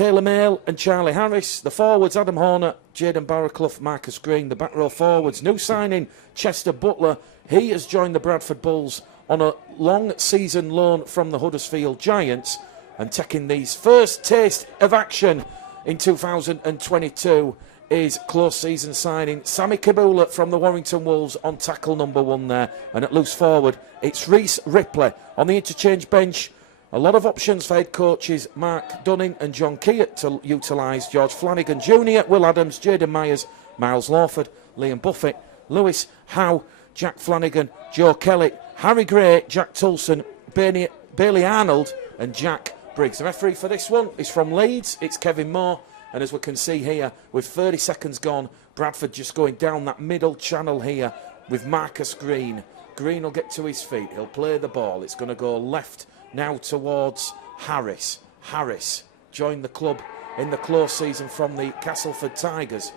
Taylor Mail and Charlie Harris. The forwards, Adam Horner, Jayden Barraclough, Marcus Green. The back row forwards, new signing, Chester Butler. He has joined the Bradford Bulls on a long season loan from the Huddersfield Giants and taking these first taste of action in 2022 is close season signing Sammy Kabula from the Warrington Wolves on tackle number 1 there. And at loose forward, it's Reece Ripley. On the interchange bench, a lot of options for head coaches Mark Dunning and John Keat to utilise. George Flanagan Jr., Will Adams, Jaden Myers, Miles Lawford, Liam Buffett, Lewis Howe, Jack Flanagan, Joe Kelly, Harry Gray, Jack Tulson, Bailey Arnold and Jack Briggs. The referee for this one is from Leeds. It's Kevin Moore. And as we can see here, with 30 seconds gone, Bradford just going down that middle channel here with Marcus Green. Green will get to his feet. He'll play the ball. It's going to go left now towards Harris. Harris joined the club in the close season from the Castleford Tigers.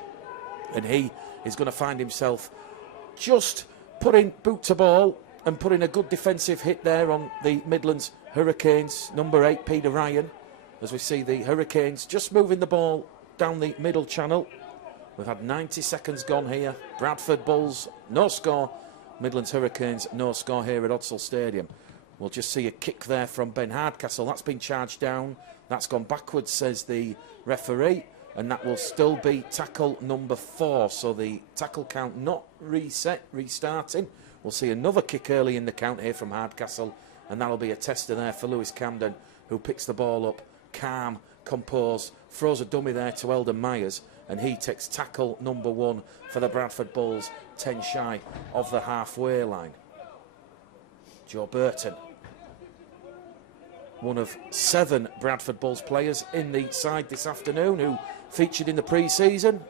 And he is going to find himself just putting boot to ball and putting a good defensive hit there on the Midlands Hurricanes. Number 8, Peter Ryan. As we see the Hurricanes just moving the ball down the middle channel. We've had 90 seconds gone here. Bradford Bulls, no score. Midlands Hurricanes, no score here at Odsal Stadium. We'll just see a kick there from Ben Hardcastle. That's been charged down. That's gone backwards, says the referee. And that will still be tackle number 4. So the tackle count not restarting. We'll see another kick early in the count here from Hardcastle. And that'll be a tester there for Lewis Camden, who picks the ball up. Calm, composed, throws a dummy there to Eldon Myers, and he takes tackle number 1 for the Bradford Bulls, 10 shy of the halfway line. Joe Burton, one of 7 Bradford Bulls players in the side this afternoon, who featured in the pre-season.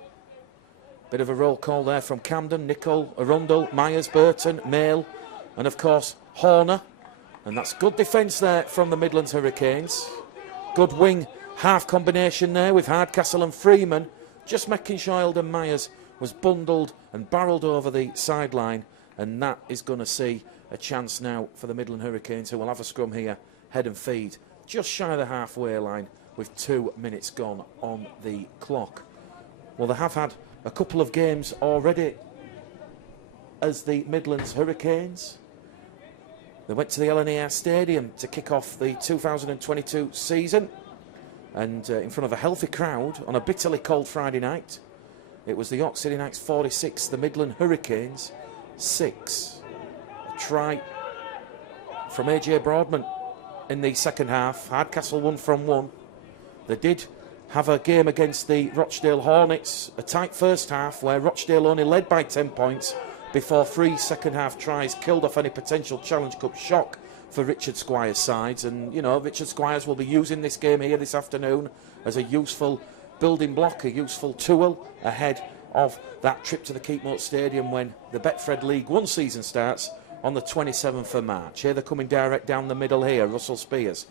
Bit of a roll call there from Camden, Nicol, Arundel, Myers, Burton, Mail, and of course Horner. And that's good defence there from the Midlands Hurricanes. Good wing half combination there with Hardcastle and Freeman, just making sure Eldon Myers was bundled and barrelled over the sideline, and that is going to see a chance now for the Midland Hurricanes, who will have a scrum here, head and feed, just shy of the halfway line with 2 minutes gone on the clock. Well, they have had a couple of games already as the Midlands Hurricanes. They went to the LNER Stadium to kick off the 2022 season, and in front of a healthy crowd on a bitterly cold Friday night. It was the York City Knights 46, the Midland Hurricanes 6. A try from AJ Broadman in the second half. Hardcastle 1 from 1. They did have a game against the Rochdale Hornets, a tight first half where Rochdale only led by 10 points before 3 second half tries killed off any potential Challenge Cup shock for Richard Squires' sides. And, you know, Richard Squires will be using this game here this afternoon as a useful building block, a useful tool ahead of that trip to the Keepmoat Stadium when the Betfred League 1 season starts on the 27th of March. Here they're coming direct down the middle here, Russell Spears.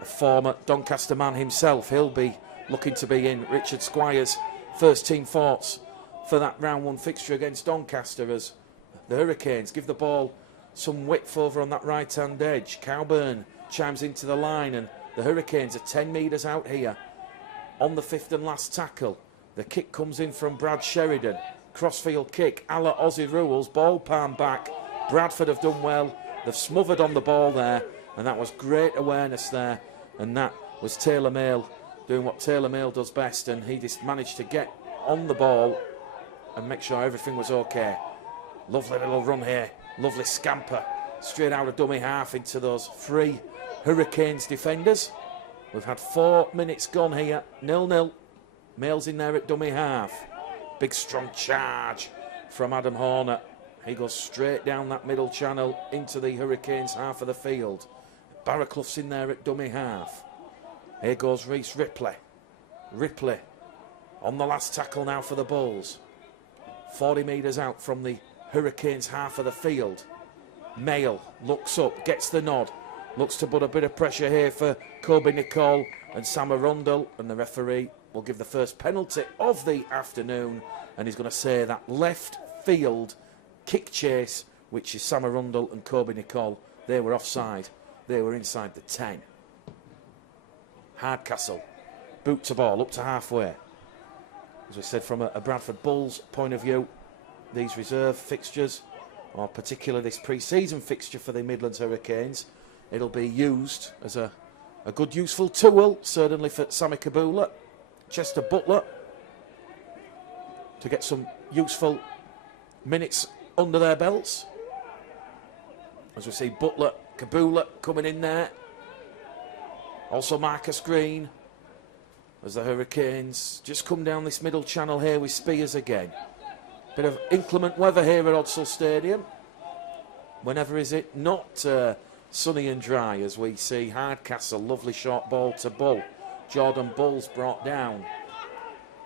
A former Doncaster man himself, he'll be looking to be in Richard Squires' first team thoughts for that round 1 fixture against Doncaster, as the Hurricanes give the ball some width over on that right hand edge. Cowburn chimes into the line, and the Hurricanes are 10 metres out here on the 5th and last tackle. The kick comes in from Brad Sheridan, crossfield kick a la Aussie rules, ball palm back. Bradford have done well, they've smothered on the ball there, and that was great awareness there, and that was Taylor Mail doing what Taylor Mail does best, and he just managed to get on the ball and make sure everything was okay. Lovely little run here, lovely scamper straight out of dummy half into those 3 Hurricanes defenders. We've had 4 minutes gone here, 0-0. Mail's in there at dummy half. Big strong charge from Adam Horner. He goes straight down that middle channel into the Hurricanes half of the field. Barraclough's in there at dummy half. Here goes Reece Ripley. Ripley on the last tackle now for the Bulls. 40 metres out from the Hurricanes half of the field. Mail looks up, gets the nod, looks to put a bit of pressure here for Kobe Nicol and Sam Arundel, and the referee will give the first penalty of the afternoon, and he's going to say that left field kick chase, which is Sam Arundel and Kobe Nicol, they were offside, they were inside the 10. Hardcastle, boot to ball, up to halfway. As we said, from a Bradford Bulls point of view, these reserve fixtures, or particularly this pre-season fixture for the Midlands Hurricanes, it'll be used as a good useful tool, certainly for Sammy Kabula, Chester Butler, to get some useful minutes under their belts. As we see Butler, Kabula coming in there. Also Marcus Green, as the Hurricanes just come down this middle channel here with Spears again. Bit of inclement weather here at Odsal Stadium. Whenever is it not sunny and dry, as we see Hardcastle, lovely short ball to Bull. Jordan Bull's brought down.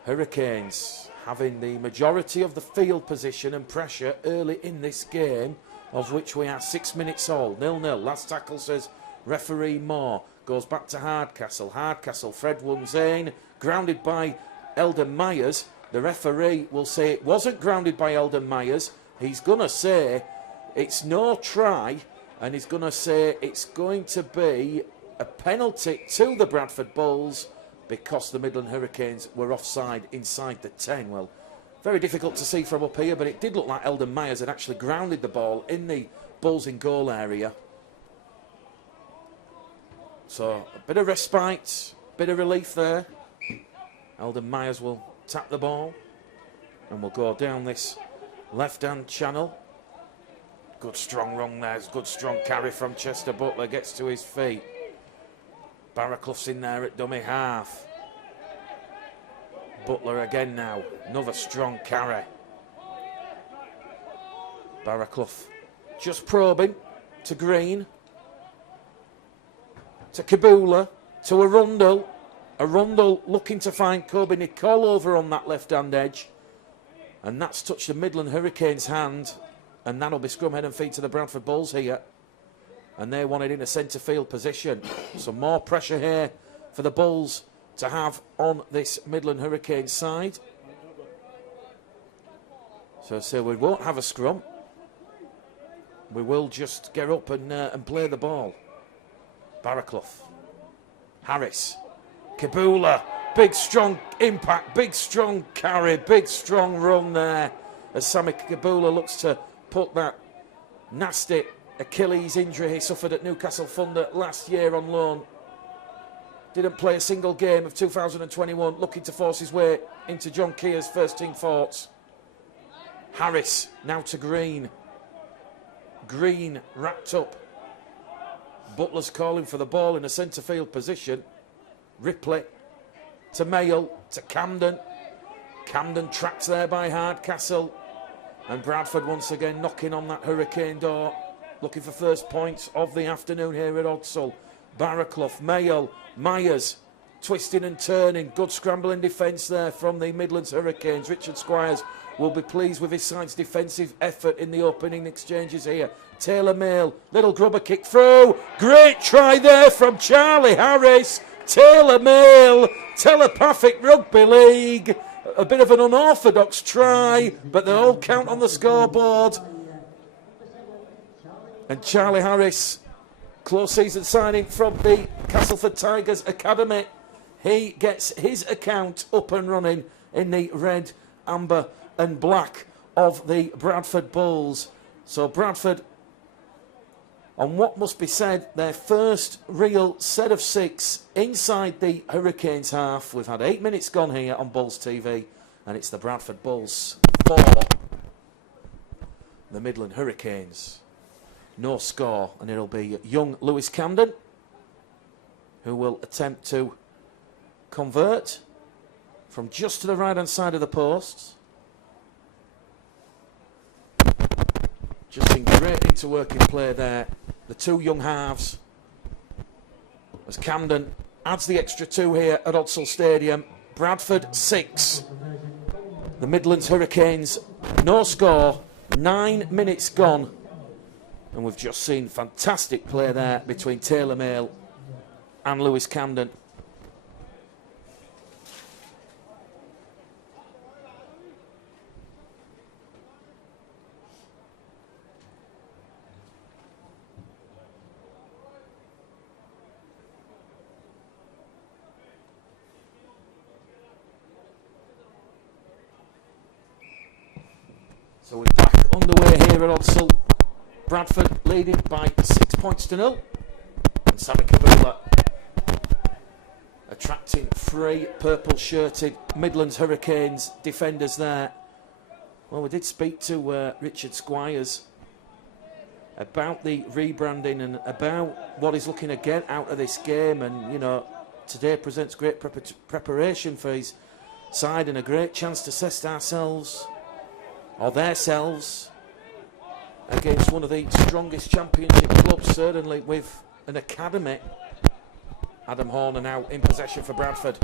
Hurricanes having the majority of the field position and pressure early in this game, of which we are 6 minutes old. 0-0. Last tackle, says referee Moore. Goes back to Hardcastle. Hardcastle, Fred Wunzane, grounded by Eldon Myers. The referee will say it wasn't grounded by Eldon Myers. He's going to say it's no try, and he's going to say it's going to be a penalty to the Bradford Bulls because the Midland Hurricanes were offside inside the 10. Well, very difficult to see from up here, but it did look like Eldon Myers had actually grounded the ball in the Bulls in goal area. So a bit of respite, bit of relief there. Eldon Myers will tap the ball and we'll go down this left-hand channel. Good strong run there, good strong carry from Chester Butler, gets to his feet. Barraclough's in there at dummy half. Butler again now, another strong carry. Barraclough just probing to Green, to Kabula, to Arundel. Arundel looking to find Kobe Nicole over on that left-hand edge. And that's touched the Midland Hurricanes' hand. And that'll be scrum, head and feet to the Bradford Bulls here. And they want it in a centre field position. Some more pressure here for the Bulls to have on this Midland Hurricanes side. So we won't have a scrum. We will just get up and play the ball. Barraclough, Harris, Kabula, big strong impact, big strong carry, big strong run there as Sammy Kabula looks to put that nasty Achilles injury he suffered at Newcastle Thunder last year on loan. Didn't play a single game of 2021, looking to force his way into John Keir's first team thoughts. Harris now to Green. Green wrapped up. Butler's calling for the ball in a centre field position. Ripley to Mayle, to Camden. Camden trapped there by Hardcastle. And Bradford once again knocking on that Hurricane door, looking for first points of the afternoon here at Odsal. Barraclough, Mayle, Myers, twisting and turning. Good scrambling defence there from the Midlands Hurricanes. Richard Squires will be pleased with his side's defensive effort in the opening exchanges here. Taylor Mayle, little grubber kick through. Great try there from Charlie Harris. Taylor Mayle, telepathic rugby league. A bit of an unorthodox try, but they all count on the scoreboard. And Charlie Harris, close season signing from the Castleford Tigers Academy. He gets his account up and running in the red, amber and black of the Bradford Bulls. So Bradford, on what must be said, their first real set of 6 inside the Hurricanes half. We've had 8 minutes gone here on Bulls TV, and it's the Bradford Bulls 4, the Midland Hurricanes. No score, and it'll be young Lewis Camden who will attempt to convert from just to the right-hand side of the posts. Just seen great interworking play there. The two young halves, as Camden adds the extra 2 here at Odsal Stadium. Bradford 6, the Midlands Hurricanes no score, 9 minutes gone. And we've just seen fantastic play there between Taylor Mayle and Lewis Camden. So we're back underway here at Odsal. Bradford leading by 6 points to 0. And Sammy Kabula attracting 3 purple-shirted Midlands Hurricanes defenders there. Well, we did speak to Richard Squires about the rebranding and about what he's looking to get out of this game. And, you know, today presents great preparation for his side and a great chance to test ourselves, or themselves, against one of the strongest championship clubs, certainly with an academy. Adam Horner now in possession for Bradford.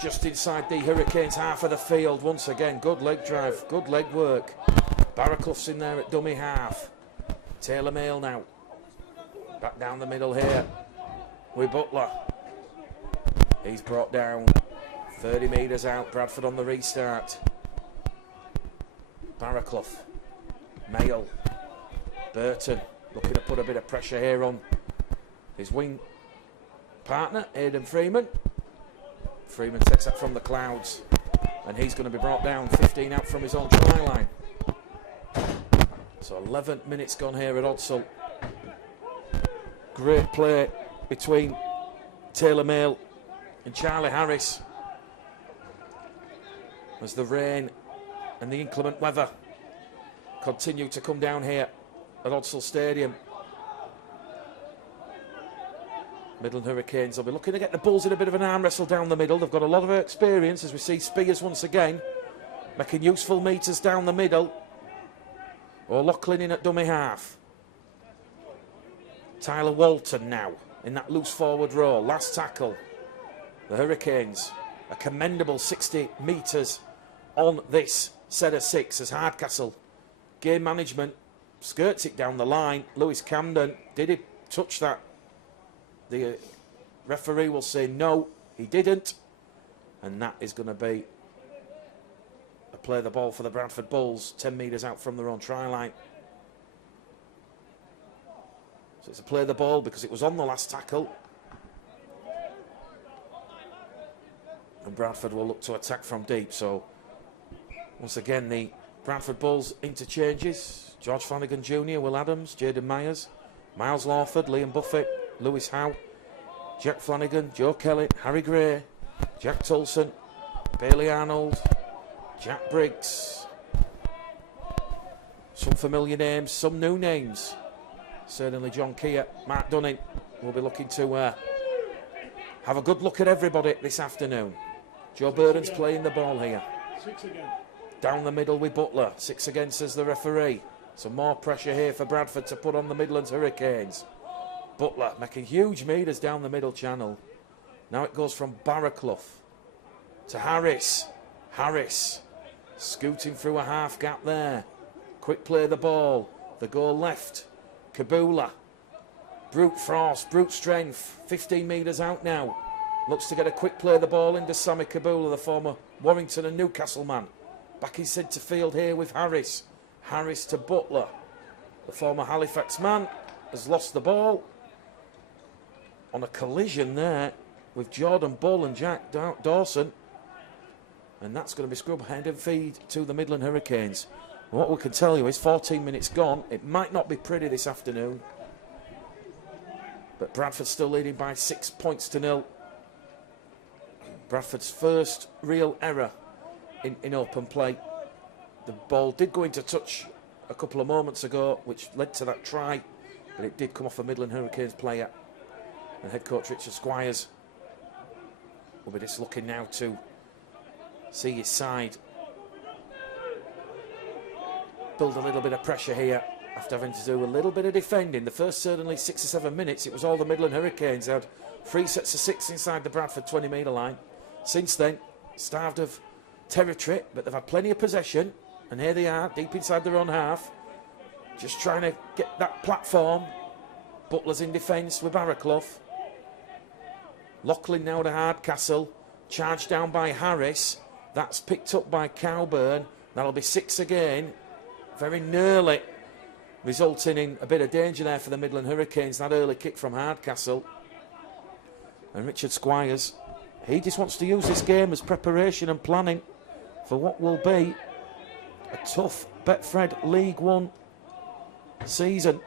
Just inside the Hurricanes half of the field. Once again, good leg drive, good leg work. Barraclough's in there at dummy half. Taylor Mail now. Back down the middle here with Butler. He's brought down 30 metres out. Bradford on the restart. Barraclough. Mail. Burton looking to put a bit of pressure here on his wing partner, Aidan Freeman. Freeman takes that from the clouds, and he's going to be brought down 15 out from his own try line. So 11 minutes gone here at Odsal. Great play between Taylor Mail and Charlie Harris as the rain and the inclement weather continue to come down here at Odsal Stadium. Midland Hurricanes will be looking to get the Bulls in a bit of an arm wrestle down the middle. They've got a lot of experience, as we see Spears once again making useful meters down the middle. O'Loughlin in at dummy half. Tyler Walton now in that loose forward row. Last tackle. The Hurricanes, a commendable 60 metres on this set of 6 as Hardcastle. Game management skirts it down the line. Lewis Camden, did he touch that? The referee will say no, he didn't. And that is going to be a play the ball for the Bradford Bulls, 10 metres out from their own try line. So it's a play the ball because it was on the last tackle. And Bradford will look to attack from deep. So once again, the Bradford Bulls interchanges. George Flanagan Jr., Will Adams, Jaden Myers, Miles Lawford, Liam Buffett, Lewis Howe, Jack Flanagan, Joe Kelly, Harry Gray, Jack Tulson, Bailey Arnold, Jack Briggs. Some familiar names, some new names. Certainly John Keir, Mark Dunning will be looking to have a good look at everybody this afternoon. Joe Burton's playing the ball here. 6 again. Down the middle with Butler. 6 again, says the referee. Some more pressure here for Bradford to put on the Midlands Hurricanes. Butler making huge meters down the middle channel. Now it goes from Barraclough to Harris. Harris scooting through a half gap there. Quick play the ball. The goal left. Kabula. Brute force, brute strength. 15 metres out now. Looks to get a quick play the ball into Sammy Kabula, the former Warrington and Newcastle man. Back in centre field here with Harris. Harris to Butler. The former Halifax man has lost the ball on a collision there with Jordan Bull and Jack Dawson. And that's going to be scrub head and feed to the Midland Hurricanes. What we can tell you is 14 minutes gone. It might not be pretty this afternoon, but Bradford still leading by 6 points to 0. Bradford's first real error in open play. The ball did go into touch a couple of moments ago, which led to that try, but it did come off a Midland Hurricanes player. And head coach Richard Squires will be just looking now to see his side build a little bit of pressure here after having to do a little bit of defending. The first certainly 6 or 7 minutes, it was all the Midland Hurricanes. They had 3 sets of 6 inside the Bradford 20-metre line. Since then, starved of territory, but they've had plenty of possession. And here they are, deep inside their own half, just trying to get that platform. Butler's in defence with Barraclough. Loughlin now to Hardcastle. Charged down by Harris. That's picked up by Cowburn. That'll be 6 again. Very nearly resulting in a bit of danger there for the Midland Hurricanes. That early kick from Hardcastle. And Richard Squires, he just wants to use this game as preparation and planning for what will be a tough Betfred League One season.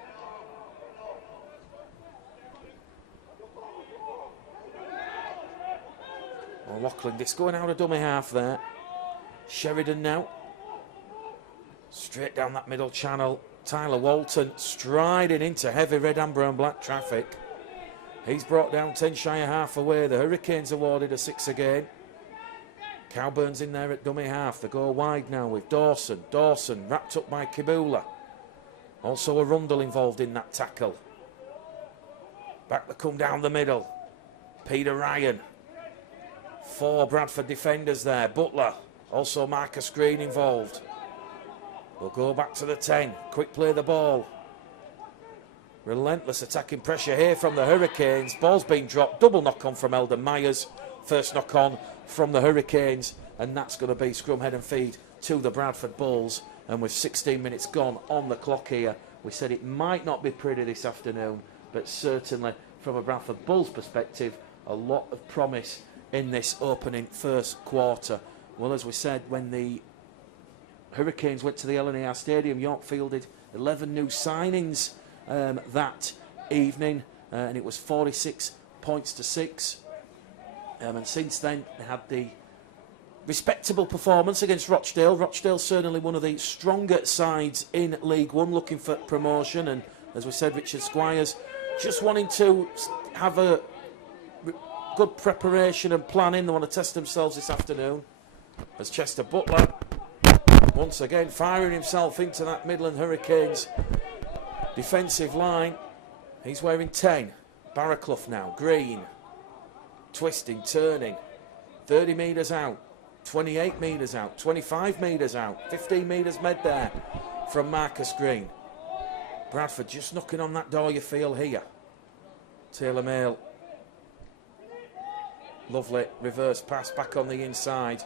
O'Loughlin, this going out of dummy half there. Sheridan now. Straight down that middle channel. Tyler Walton striding into heavy red, amber and black traffic. He's brought down 10 shy of half away. The Hurricanes awarded a 6 again. Cowburn's in there at dummy half. They go wide now with Dawson. Dawson wrapped up by Kibula. Also a Rundle involved in that tackle. Back they come down the middle. Peter Ryan. 4 Bradford defenders there. Butler. Also Marcus Green involved. We'll go back to the 10. Quick play the ball. Relentless attacking pressure here from the Hurricanes. Ball's been dropped. Double knock on from Eldon Myers. First knock on from the Hurricanes. And that's going to be scrum head and feed to the Bradford Bulls. And with 16 minutes gone on the clock here, we said it might not be pretty this afternoon, but certainly from a Bradford Bulls perspective, a lot of promise in this opening first quarter. Well, as we said, when the Hurricanes went to the LNAR Stadium, York fielded 11 new signings that evening, and it was 46 points to 6. And since then, they had the respectable performance against Rochdale. Rochdale certainly one of the stronger sides in League One, looking for promotion. And as we said, Richard Squires just wanting to have a good preparation and planning. They want to test themselves this afternoon. As Chester Butler, once again, firing himself into that Midland Hurricanes defensive line. He's wearing 10. Barraclough now. Green. Twisting, turning. 30 metres out. 28 metres out. 25 metres out. 15 metres mid there from Marcus Green. Bradford just knocking on that door, you feel here. Taylor Mail. Lovely reverse pass back on the inside.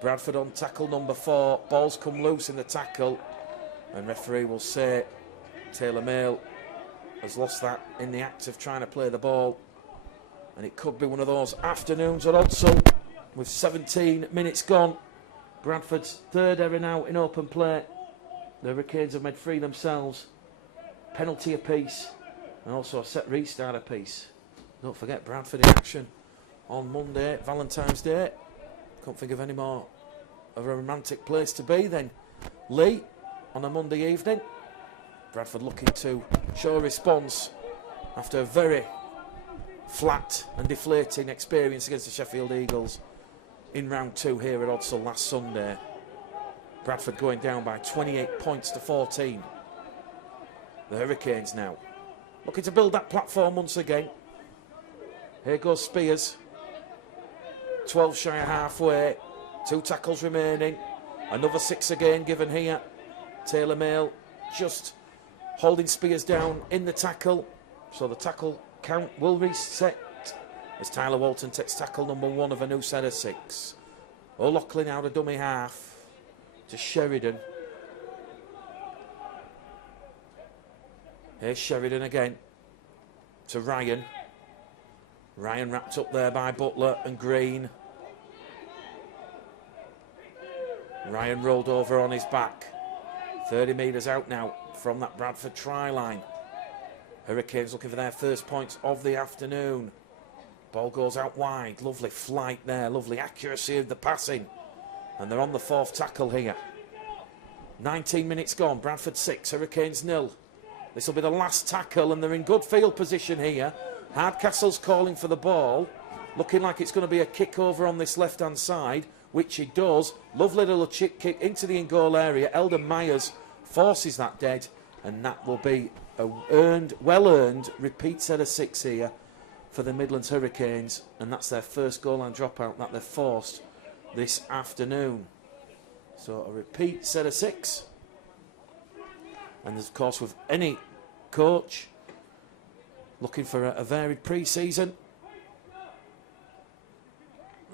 Bradford on tackle number 4. Ball's come loose in the tackle. And referee will say Taylor Mail has lost that in the act of trying to play the ball. And it could be one of those afternoons at Odsall with 17 minutes gone. Bradford's third error now in open play. The Hurricanes have made 3 themselves. Penalty apiece and also a set restart apiece. Don't forget Bradford in action on Monday, Valentine's Day. Can't think of any more of a romantic place to be than Lee on a Monday evening. Bradford looking to show a response after a very flat and deflating experience against the Sheffield Eagles in round 2 here at Odsall last Sunday. Bradford going down by 28 points to 14. The Hurricanes now looking to build that platform once again. Here goes Spears. 12 shy of halfway. 2 tackles remaining. Another 6 again given here. Taylor Mail just holding Spears down in the tackle. So the tackle count will reset as Tyler Walton takes tackle number 1 of a new set of 6. O'Loughlin out of dummy half to Sheridan. Here's Sheridan again to Ryan. Ryan wrapped up there by Butler and Green. Ryan rolled over on his back. 30 metres out now from that Bradford try line. Hurricanes looking for their first points of the afternoon. Ball goes out wide. Lovely flight there. Lovely accuracy of the passing. And they're on the 4th tackle here. 19 minutes gone. Bradford 6, Hurricanes 0. This will be the last tackle and they're in good field position here. Hardcastle's calling for the ball. Looking like it's going to be a kick over on this left-hand side, which it does. Lovely little chip kick into the in-goal area. Eldon Myers forces that dead, and that will be a well-earned repeat set of 6 here for the Midlands Hurricanes, and that's their first goal line dropout that they've forced this afternoon. So a repeat set of 6. And of course, with any coach looking for a varied pre-season,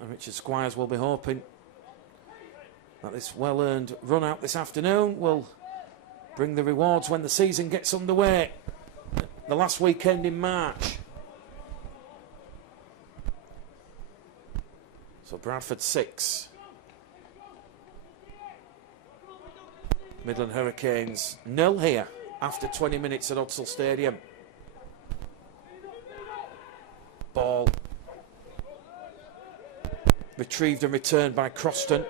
and Richard Squires will be hoping that this well-earned run out this afternoon will bring the rewards when the season gets underway, the last weekend in March. So Bradford 6, Midland Hurricanes 0 here after 20 minutes at Odsal Stadium. Ball retrieved and returned by Croston.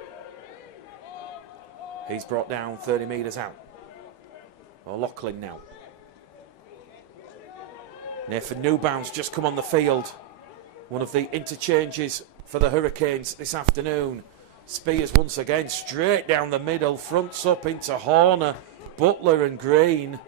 He's brought down 30 metres out. O'Loughlin now. Nathan Newbound's just come on the field. One of the interchanges for the Hurricanes this afternoon. Spears once again straight down the middle, fronts up into Horner, Butler and Green.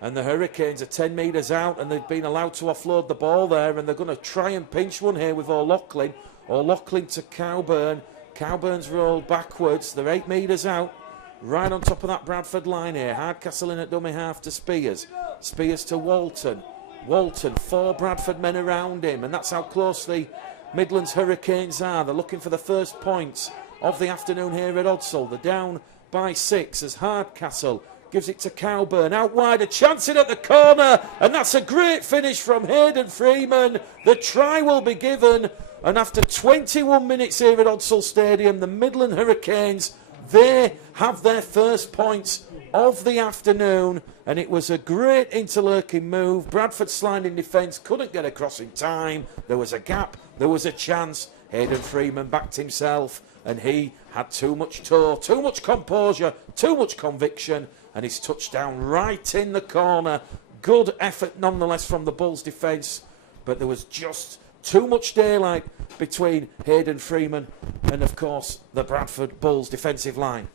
And the Hurricanes are 10 metres out, and they've been allowed to offload the ball there, and they're going to try and pinch one here with O'Loughlin. O'Loughlin to Cowburn. Cowburn's rolled backwards. They're 8 metres out. Right on top of that Bradford line here. Hardcastle in at dummy half to Spears. Spears to Walton. Walton, 4 Bradford men around him, and that's how close the Midlands Hurricanes are. They're looking for the first points of the afternoon here at Odsal. They're down by 6 as Hardcastle gives it to Cowburn. Out wide, a chance in at the corner, and that's a great finish from Hayden Freeman. The try will be given, and after 21 minutes here at Odsal Stadium, the Midland Hurricanes, they have their first points of the afternoon, and it was a great interlurking move. Bradford sliding defence, couldn't get across in time. There was a gap, there was a chance. Hayden Freeman backed himself, and he had too much toe, too much composure, too much conviction, and his touchdown right in the corner. Good effort nonetheless from the Bulls defence, but there was just too much daylight between Hayden Freeman and, of course, the Bradford Bulls defensive line.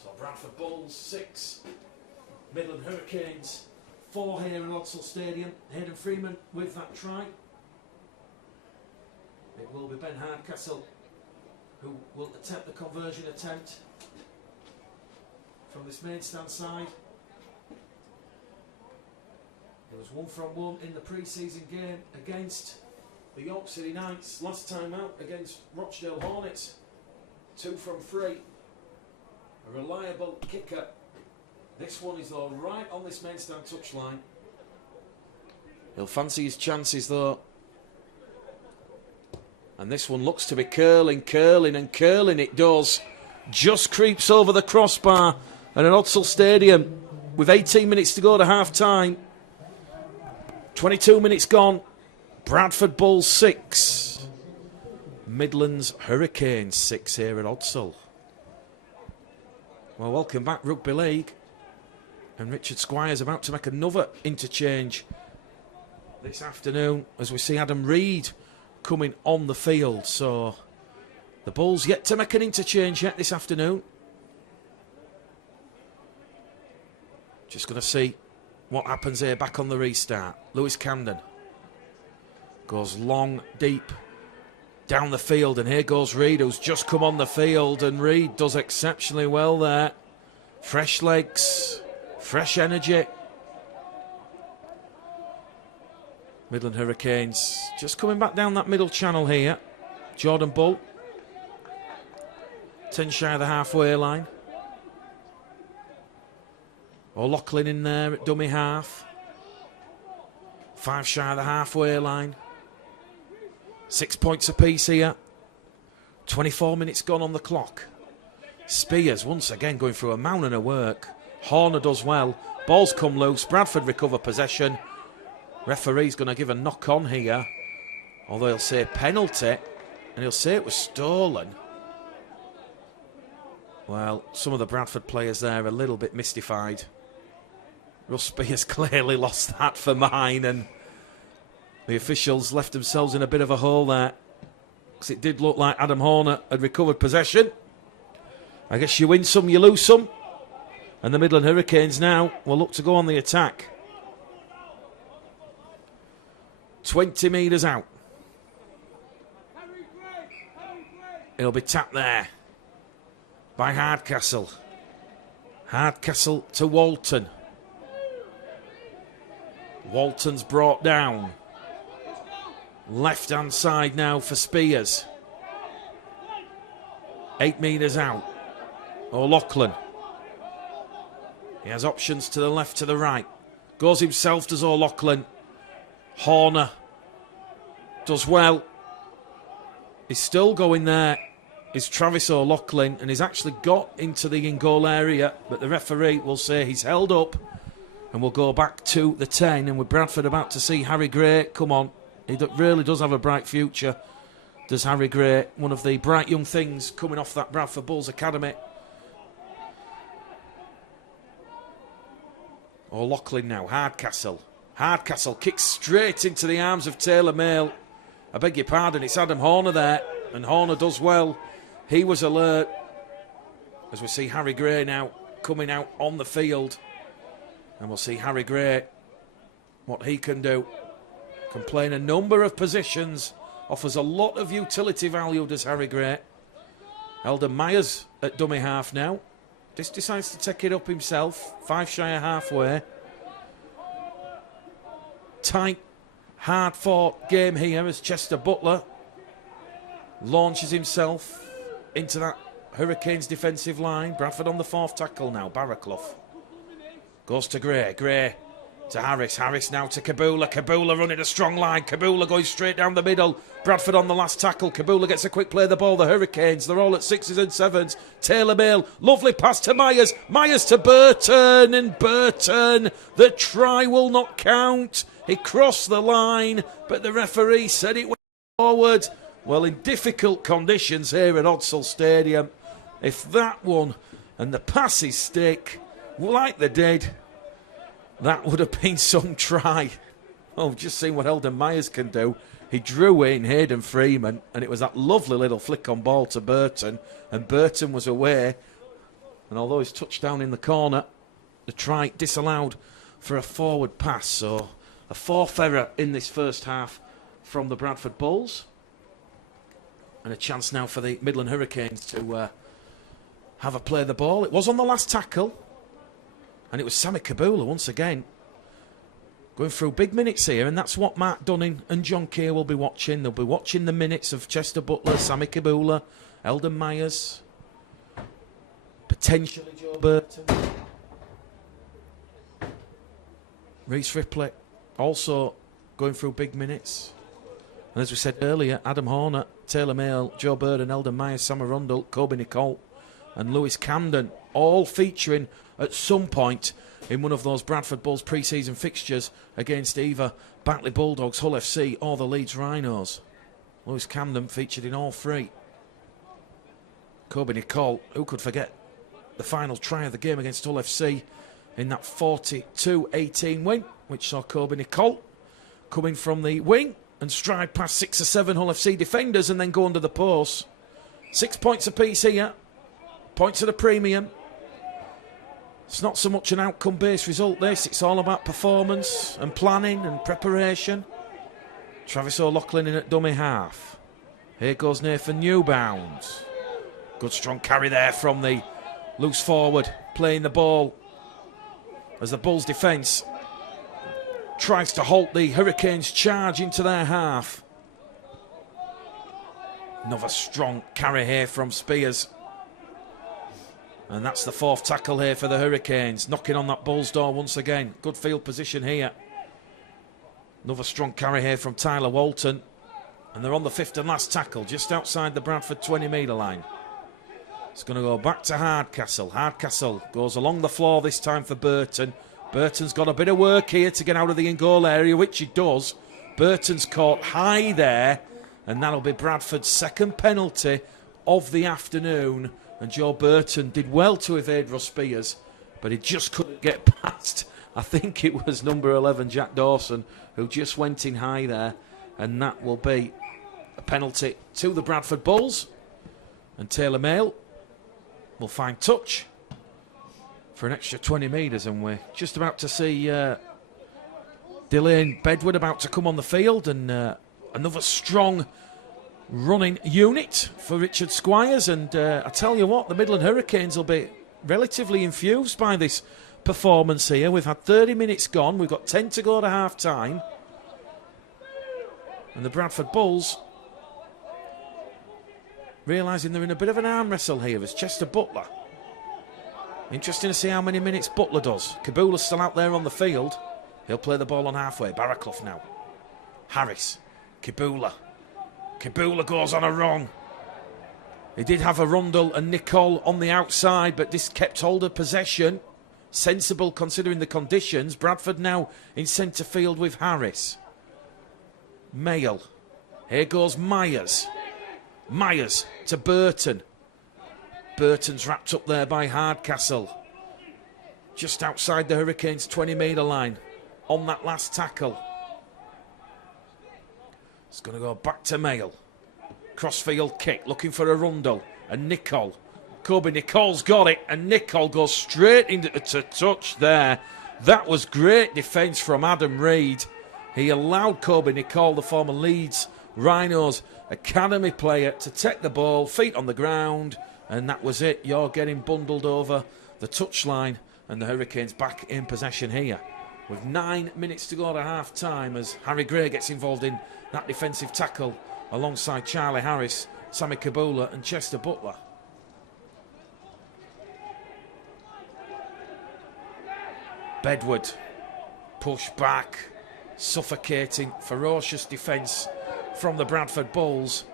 So Bradford Bulls 6, Midland Hurricanes 4 here in Odsal Stadium. Hayden Freeman with that try. It will be Ben Hardcastle who will attempt the conversion attempt from this main stand side. It was 1 from 1 in the pre-season game against the York City Knights. Last time out against Rochdale Hornets. 2 from 3. A reliable kicker. This one is all right on this main stand touchline. He'll fancy his chances though. And this one looks to be curling it does. Just creeps over the crossbar. And at Odsal Stadium, with 18 minutes to go to half time, 22 minutes gone, Bradford Bulls 6, Midlands Hurricanes 6 here at Odsal. Well, welcome back, Rugby League. And Richard Squire's about to make another interchange this afternoon as we see Adam Reid coming on the field. So the Bulls yet to make an interchange yet this afternoon. Just going to see what happens here back on the restart. Lewis Camden goes long, deep down the field, and here goes Reid, who's just come on the field, and Reid does exceptionally well there. Fresh legs, fresh energy. Midland Hurricanes just coming back down that middle channel here. Jordan Bull, 10 shy of the halfway line. O'Loughlin in there at dummy half. 5 shy of the halfway line. 6 points apiece here. 24 minutes gone on the clock. Spears once again going through a mountain of work. Horner does well. Ball's come loose. Bradford recover possession. Referee's going to give a knock on here. Although he'll say penalty. And he'll say it was stolen. Well, some of the Bradford players there are a little bit mystified. Russ Spears clearly lost that for mine, and the officials left themselves in a bit of a hole there, because it did look like Adam Horner had recovered possession. I guess you win some, you lose some. And the Midland Hurricanes now will look to go on the attack. 20 metres out. It'll be tapped there by Hardcastle. Hardcastle to Walton. Walton's brought down. Left hand side now for Spears. 8 metres out. O'Loughlin. He has options to the left, to the right. Goes himself, does O'Loughlin. Horner does well. He's still going there. Is Travis O'Loughlin, and he's actually got into the in-goal area, but the referee will say he's held up, and we'll go back to the 10. And with Bradford about to see Harry Gray come on, he really does have a bright future. Does Harry Gray, one of the bright young things coming off that Bradford Bulls academy. O'Loughlin now, Hardcastle. Hardcastle kicks straight into the arms of Taylor Mail. I beg your pardon, it's Adam Horner there, and Horner does well. He was alert, as we see Harry Gray now coming out on the field. And we'll see Harry Gray, what he can do. Can play in a number of positions, offers a lot of utility value, does Harry Gray. Eldon Myers at dummy half now. Just decides to take it up himself, 5 shy of halfway. Tight, hard-fought game here as Chester Butler launches himself into that Hurricanes defensive line. Bradford on the 4th tackle now. Barraclough goes to Gray. Gray to Harris. Harris now to Kabula. Kabula running a strong line. Kabula going straight down the middle. Bradford on the last tackle. Kabula gets a quick play of the ball. The Hurricanes, they're all at 6s and 7s. Taylor Mail, lovely pass to Myers. Myers to Burton. And Burton, the try will not count. He crossed the line, but the referee said it went forward. Well, in difficult conditions here at Odsal Stadium, if that one and the passes stick like they did, that would have been some try. Oh, just seeing what Eldon Myers can do. He drew in Hayden Freeman, and it was that lovely little flick on ball to Burton, and Burton was away. And although he's touched down in the corner, the try disallowed for a forward pass. So a 4th error in this first half from the Bradford Bulls. And a chance now for the Midland Hurricanes to have a play of the ball. It was on the last tackle. And it was Sammy Kabula once again going through big minutes here. And that's what Mark Dunning and John Keir will be watching. They'll be watching the minutes of Chester Butler, Sammy Kabula, Eldon Myers, potentially Joe Burton, Reece Ripley also going through big minutes. And as we said earlier, Adam Horner, Taylor Mail, Joe Burton, Eldon Myers, Sam Arundel, Kobe Nicole and Lewis Camden, all featuring at some point in one of those Bradford Bulls pre-season fixtures against either Batley Bulldogs, Hull FC or the Leeds Rhinos. Lewis Camden featured in all 3. Kobe Nicole, who could forget the final try of the game against Hull FC in that 42-18 win, which saw Kobe Nicole coming from the wing and stride past 6 or 7 Hull FC defenders and then go under the post. 6 points apiece here. Points at a premium. It's not so much an outcome-based result, this. It's all about performance and planning and preparation. Travis O'Loughlin in at dummy half. Here goes Nathan Newbound. Good strong carry there from the loose forward, playing the ball as the Bulls' defence tries to halt the Hurricanes' charge into their half. Another strong carry here from Spears. And that's the 4th tackle here for the Hurricanes. Knocking on that Bulls door once again. Good field position here. Another strong carry here from Tyler Walton. And they're on the 5th and last tackle, just outside the Bradford 20-metre line. It's going to go back to Hardcastle. Hardcastle goes along the floor this time for Burton. Burton's got a bit of work here to get out of the in-goal area, which he does. Burton's caught high there, and that'll be Bradford's 2nd penalty of the afternoon. And Joe Burton did well to evade Russ Spears, but he just couldn't get past. I think it was number 11, Jack Dawson, who just went in high there. And that will be a penalty to the Bradford Bulls. And Taylor Mail will find touch for an extra 20 metres. And we're just about to see Delane Bedward about to come on the field. And another strong running unit for Richard Squires. And I tell you what, the Midland Hurricanes will be relatively infused by this performance here. We've had 30 minutes gone. We've got 10 to go to half-time. And the Bradford Bulls realising they're in a bit of an arm wrestle here as Chester Butler. Interesting to see how many minutes Butler does. Kabula's still out there on the field. He'll play the ball on halfway. Barraclough now. Harris. Kibula. Kibula goes on a run. He did have a Rundle and Nicole on the outside, but this kept hold of possession. Sensible considering the conditions. Bradford now in centre field with Harris. Mayle. Here goes Myers. Myers to Burton. Burton's wrapped up there by Hardcastle. Just outside the Hurricanes' 20-metre line on that last tackle. It's going to go back to Mayle. Crossfield kick, looking for a Rundle. And Nicole. Kobe Nicole's got it, and Nicole goes straight into touch there. That was great defence from Adam Reid. He allowed Kobe Nicole, the former Leeds Rhinos academy player, to take the ball, feet on the ground, and that was it. You're getting bundled over the touchline, and the Hurricanes back in possession here. With 9 minutes to go to half-time as Harry Gray gets involved in that defensive tackle alongside Charlie Harris, Sammy Kibula and Chester Butler. Bedward, push back, suffocating, ferocious defence from the Bradford Bulls,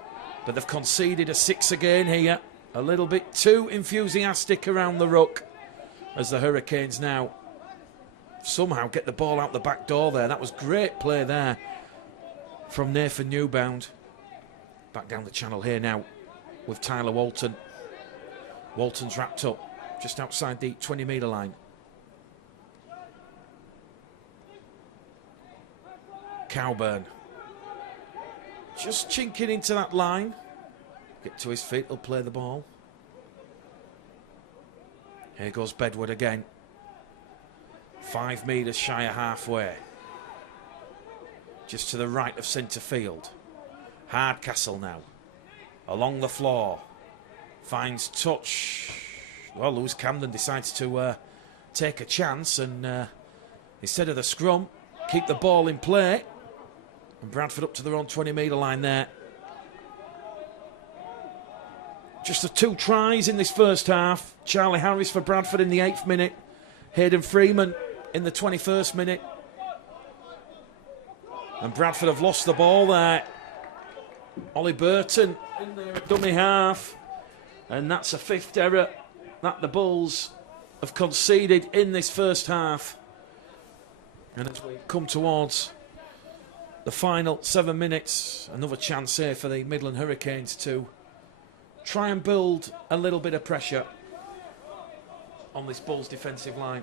but they've conceded a 6 again here. A little bit too enthusiastic around the ruck as the Hurricanes now somehow get the ball out the back door there. That was great play there from Nathan Newbound. Back down the channel here now with Tyler Walton. Walton's wrapped up just outside the 20-metre line. Cowburn just chinking into that line. Get to his feet, he'll play the ball. Here goes Bedward again. 5 metres shy of halfway. Just to the right of centre field. Hardcastle now. Along the floor. Finds touch. Well, Lewis Camden decides to take a chance and instead of the scrum, keep the ball in play. And Bradford up to their own 20-metre line there. Just the 2 tries in this first half. Charlie Harris for Bradford in the 8th minute. Hayden Freeman in the 21st minute. And Bradford have lost the ball there. Ollie Burton in there at dummy half. And that's a 5th error that the Bulls have conceded in this first half. And as we come towards the final 7 minutes, another chance here for the Midland Hurricanes to try and build a little bit of pressure on this Bulls defensive line.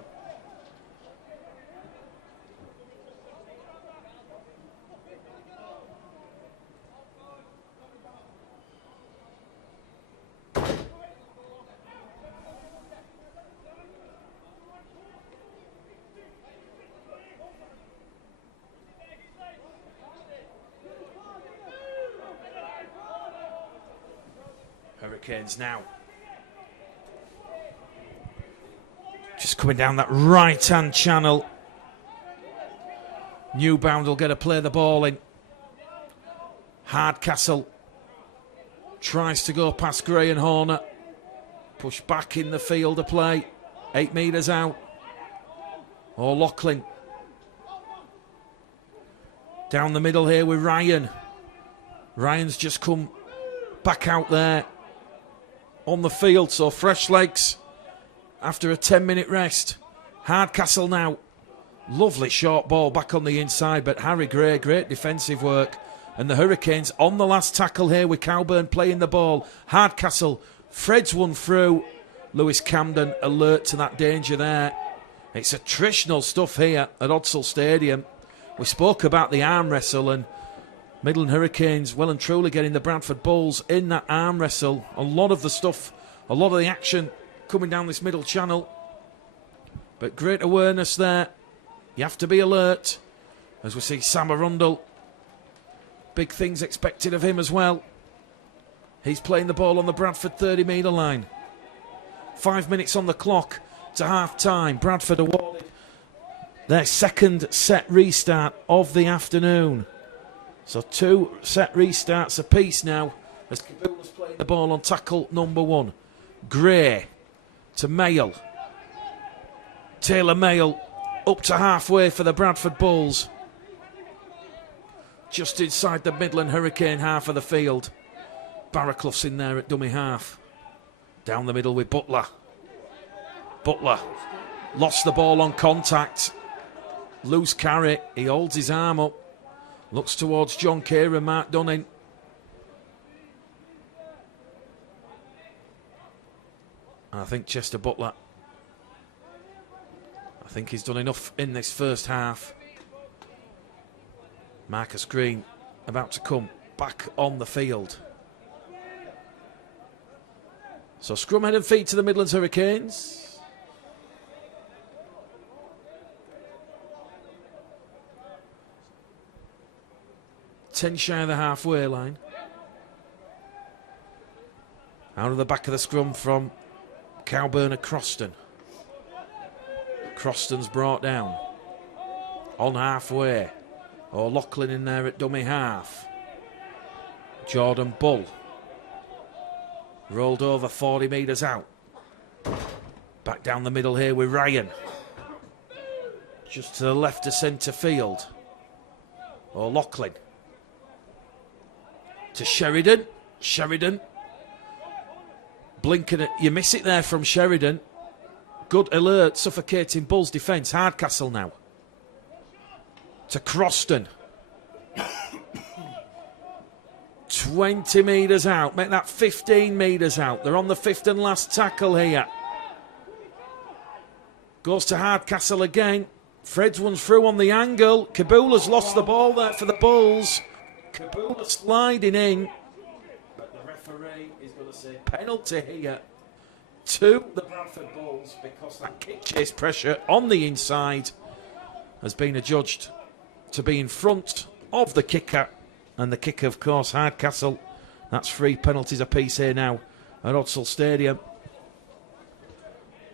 Hurricanes now just coming down that right hand channel. Newbound will get to play the ball in. Hardcastle tries to go past Gray and Horner. Push back in the field of play. 8 metres out. O'Loughlin down the middle here with Ryan. Ryan's just come back out there on the field, so fresh legs after a 10-minute rest. Hardcastle now. Lovely short ball back on the inside, but Harry Gray, great defensive work. And the Hurricanes on the last tackle here with Cowburn playing the ball. Hardcastle threads one through. Lewis Camden alert to that danger there. It's attritional stuff here at Odsal Stadium. We spoke about the arm wrestle, and Midland Hurricanes well and truly getting the Bradford Bulls in that arm wrestle. A lot of the stuff, a lot of the action coming down this middle channel. But great awareness there. You have to be alert. As we see Sam Arundel. Big things expected of him as well. He's playing the ball on the Bradford 30-metre line. 5 minutes on the clock to half-time. Bradford awarded their 2nd set restart of the afternoon. So 2 set restarts apiece now as Kibula's playing the ball on tackle number 1. Gray to Mayle. Taylor Mayle up to halfway for the Bradford Bulls. just inside the Midland Hurricane half of the field. Barraclough's in there at dummy half. Down the middle with Butler. Butler lost the ball on contact. Loose carry. He holds his arm up. Looks towards John Kieran, Mark Dunning. I think Chester Butler, I think he's done enough in this first half. Marcus Green about to come back on the field. So scrum head and feet to the Midlands Hurricanes. Ten shy of the halfway line. Out of the back of the scrum from Cowburn and Croston. Croston's brought down. On halfway. O'Loughlin in there at dummy half. Jordan Bull. Rolled over 40 metres out. Back down the middle here with Ryan. Just to the left of centre field. O'Loughlin. To Sheridan. Sheridan. Blinking at, you miss it there from Sheridan. Good alert, suffocating Bulls defence. Hardcastle now. To Croston. 20 metres out. Make that 15 metres out. They're on the fifth and last tackle here. Goes to Hardcastle again. Fred's one's through on the angle. Kabula's lost the ball there for the Bulls. Kabula sliding in. But the referee is going to say penalty here to the Bradford Bulls because that kick chase pressure on the inside has been adjudged to be in front of the kicker. And the kicker, of course, Hardcastle. That's 3 penalties apiece here now at Odsal Stadium.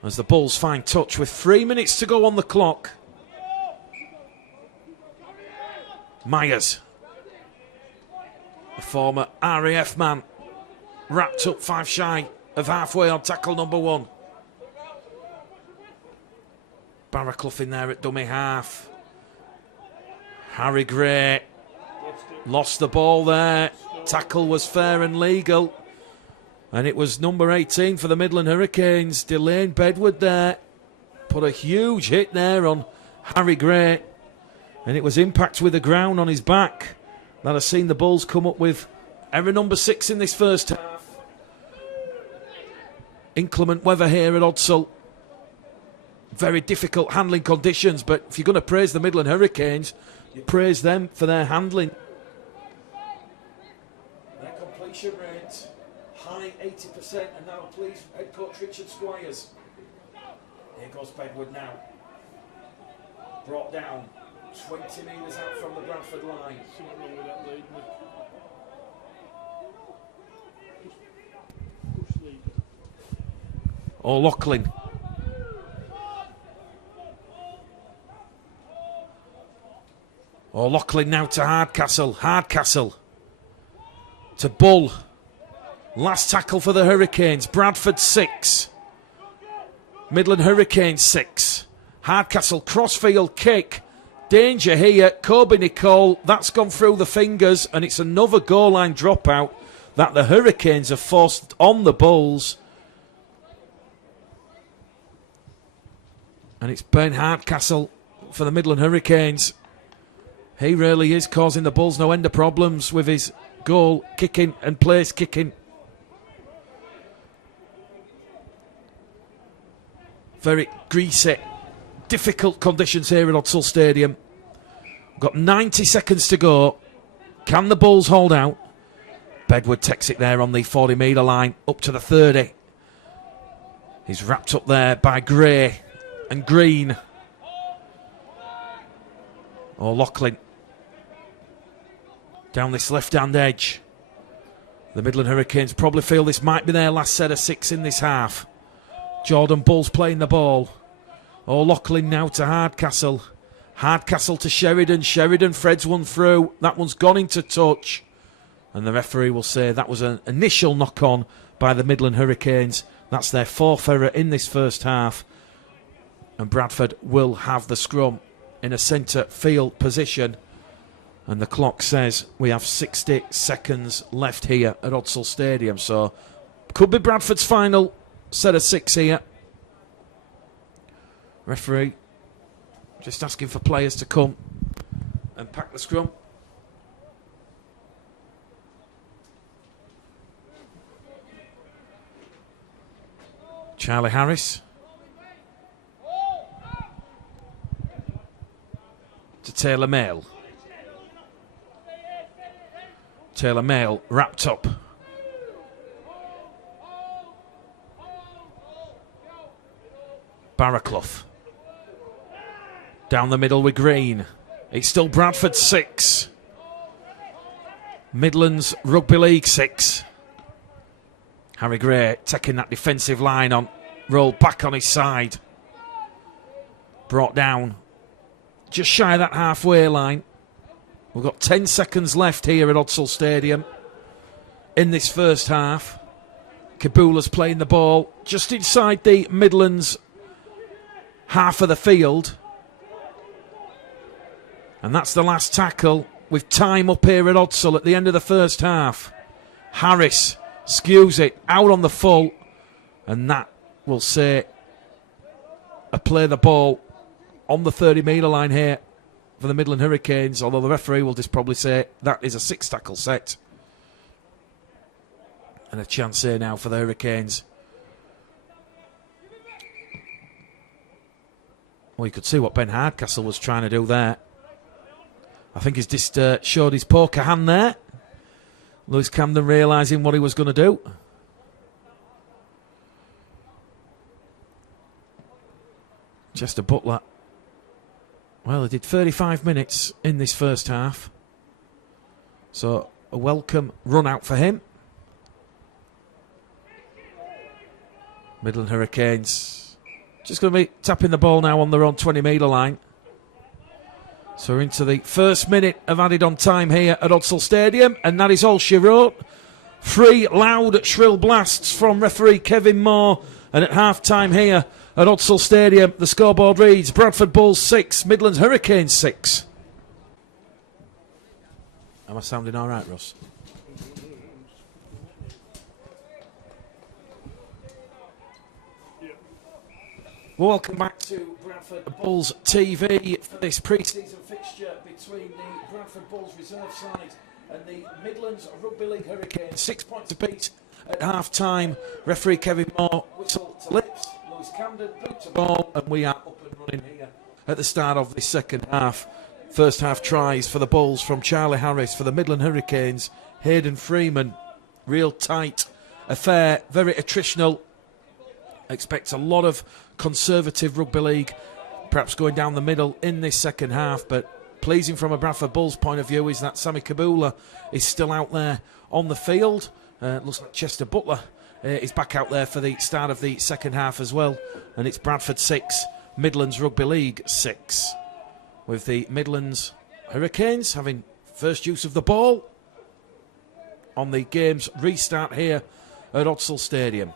As the Bulls find touch with 3 minutes to go on the clock. Myers, a former RAF man, wrapped up 5 shy of halfway on tackle number 1. Barraclough in there at dummy half. Harry Gray lost the ball there. Tackle was fair and legal. And it was number 18 for the Midland Hurricanes, Delane Bedward there. Put a huge hit there on Harry Gray. And it was impact with the ground on his back that has seen the Bulls come up with error number 6 in this first half. Inclement weather here at Odsal. Very difficult handling conditions, but if you're going to praise the Midland Hurricanes, you praise them for their handling. Their completion rate, high 80%, and now please, head coach Richard Squires. Here goes Bedward now. Brought down 20 metres out from the Bradford line. O'Loughlin. O'Loughlin now to Hardcastle. Hardcastle to Bull. Last tackle for the Hurricanes. Bradford 6. Midland Hurricanes 6. Hardcastle crossfield kick. Danger here. Kobe Nicole. That's gone through the fingers, and it's another goal line dropout that the Hurricanes have forced on the Bulls. And it's Ben Hardcastle for the Midland Hurricanes. He really is causing the Bulls no end of problems with his goal kicking and place kicking. Very greasy, difficult conditions here at Odsal Stadium. Got 90 seconds to go. Can the Bulls hold out? Bedward takes it there on the 40 metre line up to the 30. He's wrapped up there by Gray and Green. O'Loughlin down this left-hand edge. The Midland Hurricanes probably feel this might be their last set of 6 in this half. Jordan Bull's playing the ball. O'Loughlin now to Hardcastle. Hardcastle to Sheridan. Sheridan threads one through. That one's gone into touch. And the referee will say that was an initial knock-on by the Midland Hurricanes. That's their 4th error in this first half. And Bradford will have the scrum in a centre field position. And the clock says we have 60 seconds left here at Odsal Stadium. So could be Bradford's final set of 6 here. Referee just asking for players to come and pack the scrum. Charlie Harris to Taylor Mail. Taylor Mail wrapped up. Barraclough. Down the middle with Green. It's still Bradford 6. Midlands Rugby League 6. Harry Gray taking that defensive line on. Rolled back on his side. Brought down just shy of that halfway line. We've got 10 seconds left here at Odsal Stadium in this first half. Kabula's playing the ball just inside the Midlands half of the field. And that's the last tackle with time up here at Odsal at the end of the first half. Harris skews it out on the full, and that will say a play the ball on the 30-metre line here for the Midland Hurricanes, although the referee will just probably say that is a 6-tackle set. And a chance here now for the Hurricanes. Well, you could see what Ben Hardcastle was trying to do there. I think he's just showed his poker hand there. Lewis Camden realising what he was going to do. Chester Butler. Well, he did 35 minutes in this first half. So a welcome run out for him. Midland Hurricanes just going to be tapping the ball now on their own 20-metre line. So we're into the first minute of added on time here at Odsal Stadium, and that is all she wrote. 3 loud, shrill blasts from referee Kevin Moore, and at half-time here at Odsal Stadium, the scoreboard reads Bradford Bulls 6, Midlands Hurricanes 6. Am I sounding all right, Russ? Well, welcome back to Bradford Bulls TV for this pre-season fixture between the Bradford Bulls reserve side and the Midlands Rugby League Hurricanes. 6 points apiece at half-time. Referee Kevin Moore, whistle to lips. Lewis Camden, boot to ball, and we are up and running here at the start of the second half. First half tries for the Bulls from Charlie Harris. For the Midland Hurricanes, Hayden Freeman. Real tight affair, very attritional. Expect a lot of conservative rugby league, perhaps going down the middle in this second half, but pleasing from a Bradford Bulls point of view is that Sammy Kabula is still out there on the field. Looks like Chester Butler is back out there for the start of the second half as well, and it's Bradford 6, Midlands Rugby League 6, with the Midlands Hurricanes having first use of the ball on the game's restart here at Odsal Stadium.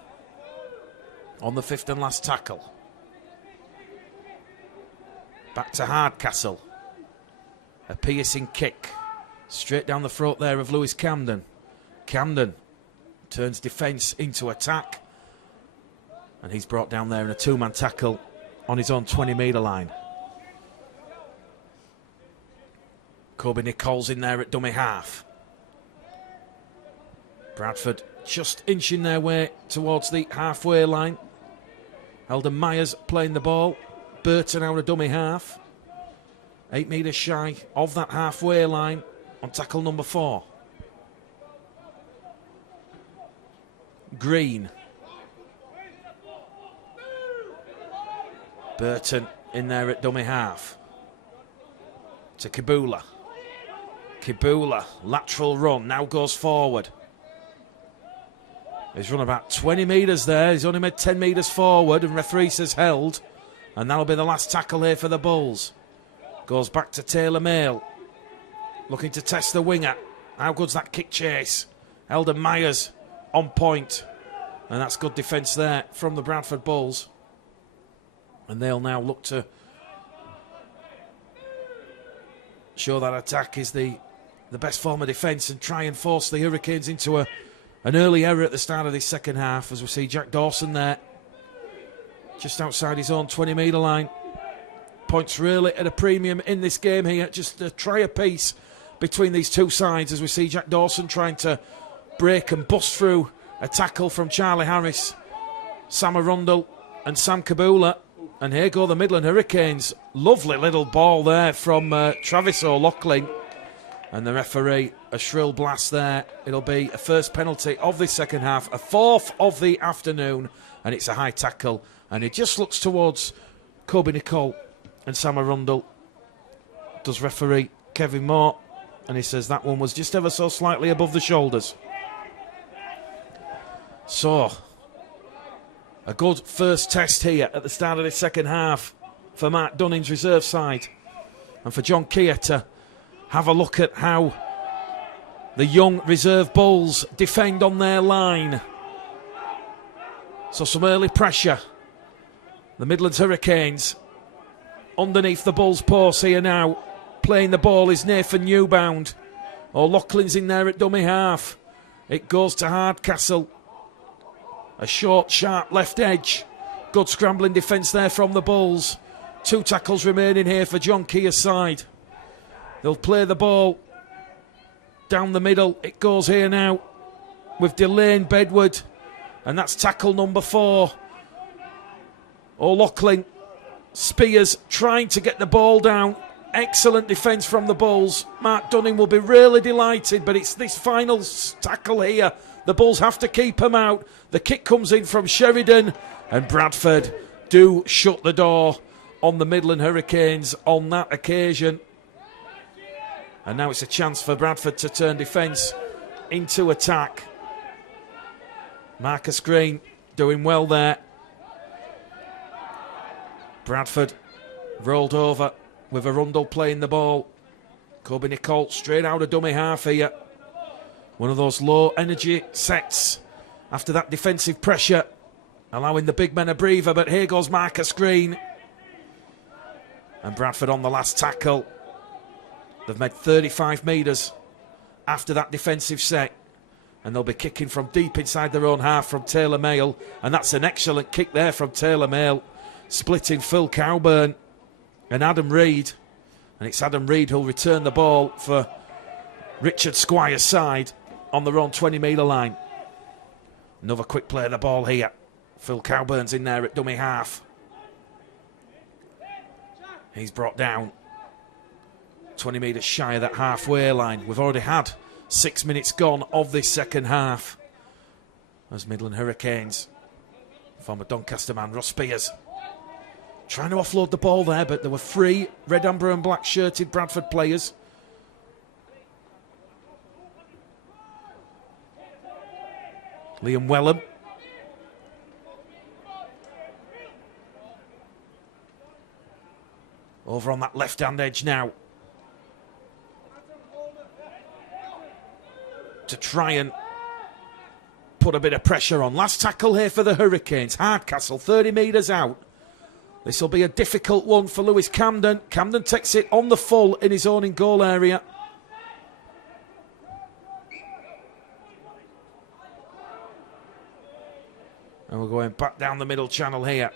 On the 5th and last tackle. Back to Hardcastle. A piercing kick. Straight down the throat there of Lewis Camden. Camden turns defence into attack. And he's brought down there in a 2-man tackle on his own 20-metre line. Kobe Nichols in there at dummy half. Bradford just inching their way towards the halfway line. Eldon Myers playing the ball. Burton out of dummy half. 8 metres shy of that halfway line on tackle number 4. Green. Burton in there at dummy half. To Kabula. Kabula, lateral run, now goes forward. He's run about 20 metres there. He's only made 10 metres forward, and referee says held. And that'll be the last tackle here for the Bulls. Goes back to Taylor Mail. Looking to test the winger. How good's that kick chase? Eldon Myers on point. And that's good defence there from the Bradford Bulls. And they'll now look to Sure, that attack is the best form of defence and try and force the Hurricanes into an early error at the start of this second half, as we see Jack Dawson there, just outside his own 20-metre line. Points really at a premium in this game here. Just a try a piece between these two sides, as we see Jack Dawson trying to break and bust through a tackle from Charlie Harris, Sam Arundel and Sam Kabula. And here go the Midland Hurricanes. Lovely little ball there from Travis O'Loughlin. And the referee, a shrill blast there. It'll be a first penalty of this second half, a fourth of the afternoon, and it's a high tackle. And it just looks towards Kobe Nicole and Sam Arundel. Does referee Kevin Moore, and he says that one was just ever so slightly above the shoulders. So, a good first test here at the start of the second half for Mark Dunning's reserve side, and for John Keir to have a look at how the young reserve Bulls defend on their line. So some early pressure. The Midlands Hurricanes underneath the Bulls' post here now. Playing the ball is Nathan Newbound. O'Loughlin's in there at dummy half. It goes to Hardcastle. A short, sharp left edge. Good scrambling defence there from the Bulls. 2 tackles remaining here for John Keir's side. They'll play the ball down the middle. It goes here now with Delane Bedward. And that's tackle number 4. O'Loughlin, Spears trying to get the ball down. Excellent defence from the Bulls. Mark Dunning will be really delighted, but it's this final tackle here. The Bulls have to keep him out. The kick comes in from Sheridan, and Bradford do shut the door on the Midland Hurricanes on that occasion. And now it's a chance for Bradford to turn defence into attack. Marcus Green doing well there. Bradford rolled over with Arundel playing the ball. Kobe Nicole straight out of dummy half here. One of those low energy sets after that defensive pressure, allowing the big men a breather, but here goes Marcus Green. And Bradford on the last tackle. They've made 35 metres after that defensive set, and they'll be kicking from deep inside their own half from Taylor Mayle, and that's an excellent kick there from Taylor Mayle, splitting Phil Cowburn and Adam Reid. And it's Adam Reid who'll return the ball for Richard Squire's side on their own 20-metre line. Another quick play of the ball here. Phil Cowburn's in there at dummy half. He's brought down 20 metres shy of that halfway line. We've already had 6 minutes gone of this second half. As Midland Hurricanes, former Doncaster man Ross Spears, trying to offload the ball there, but there were 3 red, amber and black shirted Bradford players. Liam Wellham. Over on that left-hand edge now, to try and put a bit of pressure on. Last tackle here for the Hurricanes. Hardcastle, 30 metres out. This will be a difficult one for Lewis Camden. Camden takes it on the full in his own in-goal area. And we're going back down the middle channel here.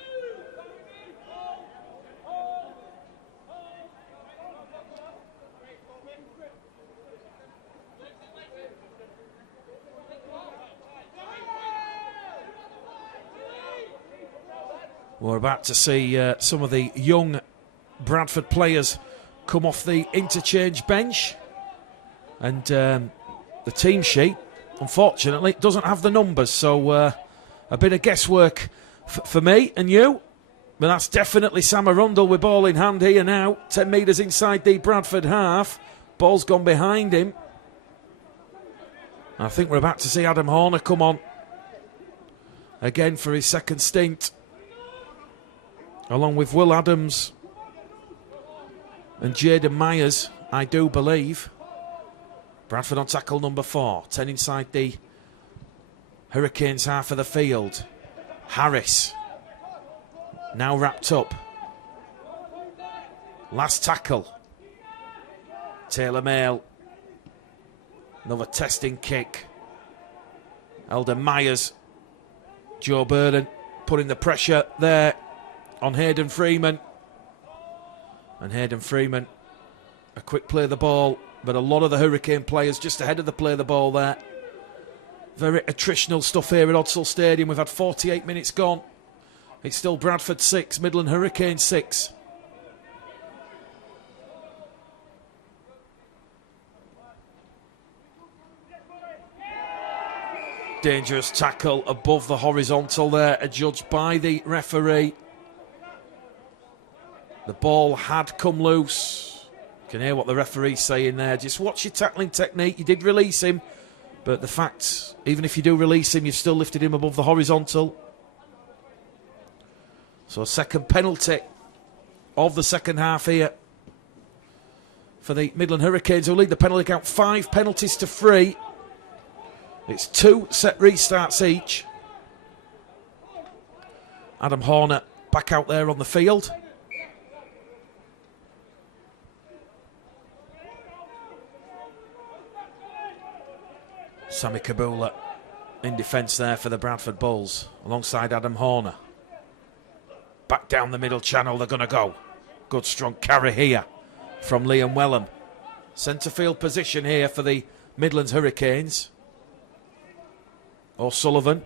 We're about to see some of the young Bradford players come off the interchange bench. And the team sheet, unfortunately, doesn't have the numbers. So a bit of guesswork for me and you. But that's definitely Sam Arundel with ball in hand here now. 10 metres inside the Bradford half. Ball's gone behind him. I think we're about to see Adam Horner come on again for his second stint, along with Will Adams and Jaden Myers, I do believe. Bradford on tackle number 4. 10 inside the Hurricanes half of the field. Harris now wrapped up. Last tackle. Taylor Mail. Another testing kick. Eldon Myers. Joe Burton putting the pressure there on Hayden Freeman. And Hayden Freeman, a quick play of the ball, but a lot of the Hurricane players just ahead of the play of the ball there. Very attritional stuff here at Odsal Stadium. We've had 48 minutes gone. It's still Bradford 6, Midland Hurricane 6. Dangerous tackle above the horizontal there, adjudged by the referee. The ball had come loose. You can hear what the referee's saying there. Just watch your tackling technique. You did release him, but the fact, even if you do release him, you've still lifted him above the horizontal. So a second penalty of the second half here for the Midland Hurricanes, who lead the penalty count 5 penalties to 3. It's 2 set restarts each. Adam Horner back out there on the field. Sammy Kabula in defence there for the Bradford Bulls, alongside Adam Horner. Back down the middle channel they're going to go. Good strong carry here from Liam Wellham. Centre field position here for the Midlands Hurricanes. O'Sullivan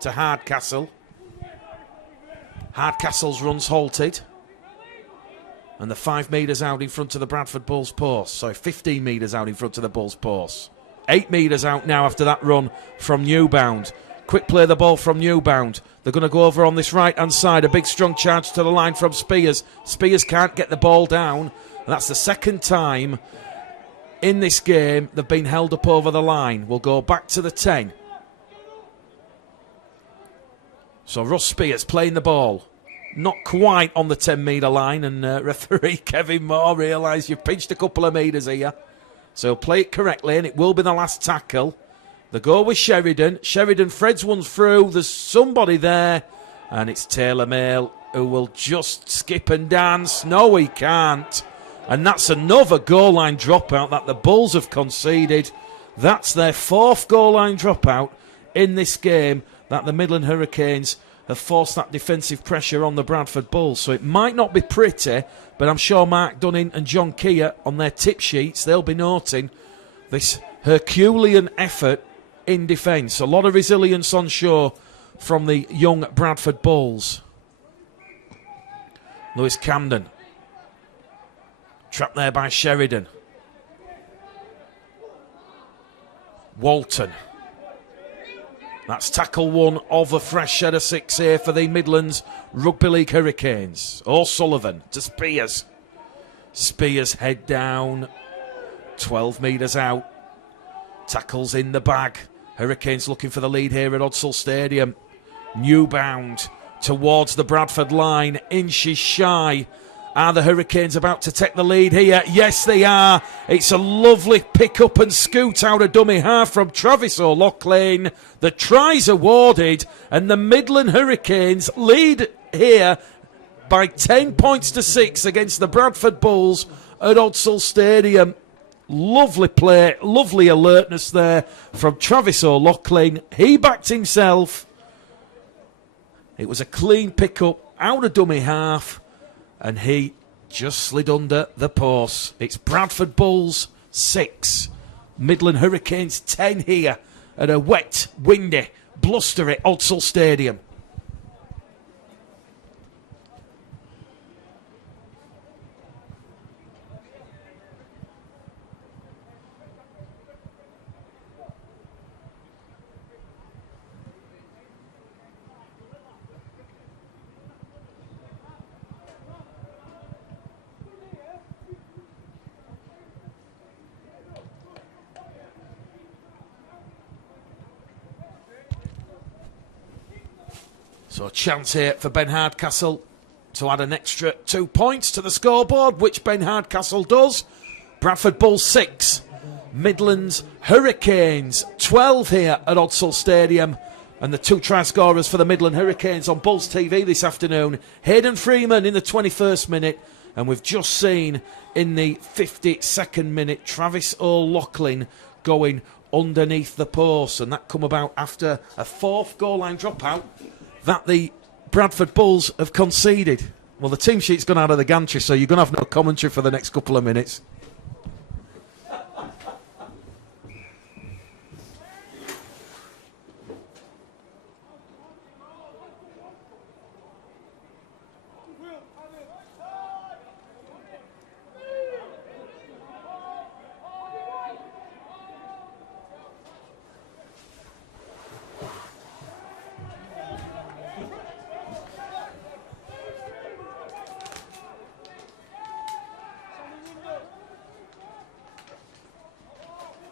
to Hardcastle. Hardcastle's run's halted. And the 5 metres out in front of the Bradford Bulls post. So 15 metres out in front of the Bulls post. 8 metres out now after that run from Newbound. Quick play the ball from Newbound. They're going to go over on this right-hand side. A big strong charge to the line from Spears. Spears can't get the ball down. And that's the second time in this game they've been held up over the line. We'll go back to the 10. So Russ Spears playing the ball. Not quite on the 10-metre line. And referee Kevin Moore realised you've pinched a couple of metres here. So he'll play it correctly, and it will be the last tackle. The go with Sheridan. Sheridan threads one through. There's somebody there. And it's Taylor Mail who will just skip and dance. No, he can't. And that's another goal line dropout that the Bulls have conceded. That's their 4th goal line dropout in this game, that the Midland Hurricanes have forced that defensive pressure on the Bradford Bulls. So it might not be pretty, but I'm sure Mark Dunning and John Keir on their tip sheets, they'll be noting this Herculean effort in defence. A lot of resilience on show from the young Bradford Bulls. Lewis Camden. Trapped there by Sheridan. Walton. That's tackle 1 of a fresh set of 6 here for the Midlands Rugby League Hurricanes. O'Sullivan to Spears. Spears head down. 12 metres out. Tackles in the bag. Hurricanes looking for the lead here at Odsal Stadium. Newbound towards the Bradford line. Inches shy. Are the Hurricanes about to take the lead here? Yes, they are. It's a lovely pick up and scoot out of dummy half from Travis O'Loughlin. The try's awarded, and the Midland Hurricanes lead here by 10 points to 6 against the Bradford Bulls at Odsal Stadium. Lovely play, lovely alertness there from Travis O'Loughlin. He backed himself. It was a clean pick up out of dummy half. And he just slid under the post. It's Bradford Bulls 6, Midland Hurricanes 10 here at a wet, windy, blustery Odsal Stadium. So a chance here for Ben Hardcastle to add an extra 2 points to the scoreboard, which Ben Hardcastle does. Bradford Bulls 6, Midlands Hurricanes 12 here at Odsal Stadium. And the 2 try scorers for the Midland Hurricanes on Bulls TV this afternoon. Hayden Freeman in the 21st minute. And we've just seen in the 52nd minute Travis O'Loughlin going underneath the post, and that come about after a fourth goal line dropout that the Bradford Bulls have conceded. Well, the team sheet's gone out of the gantry, so you're going to have no commentary for the next couple of minutes.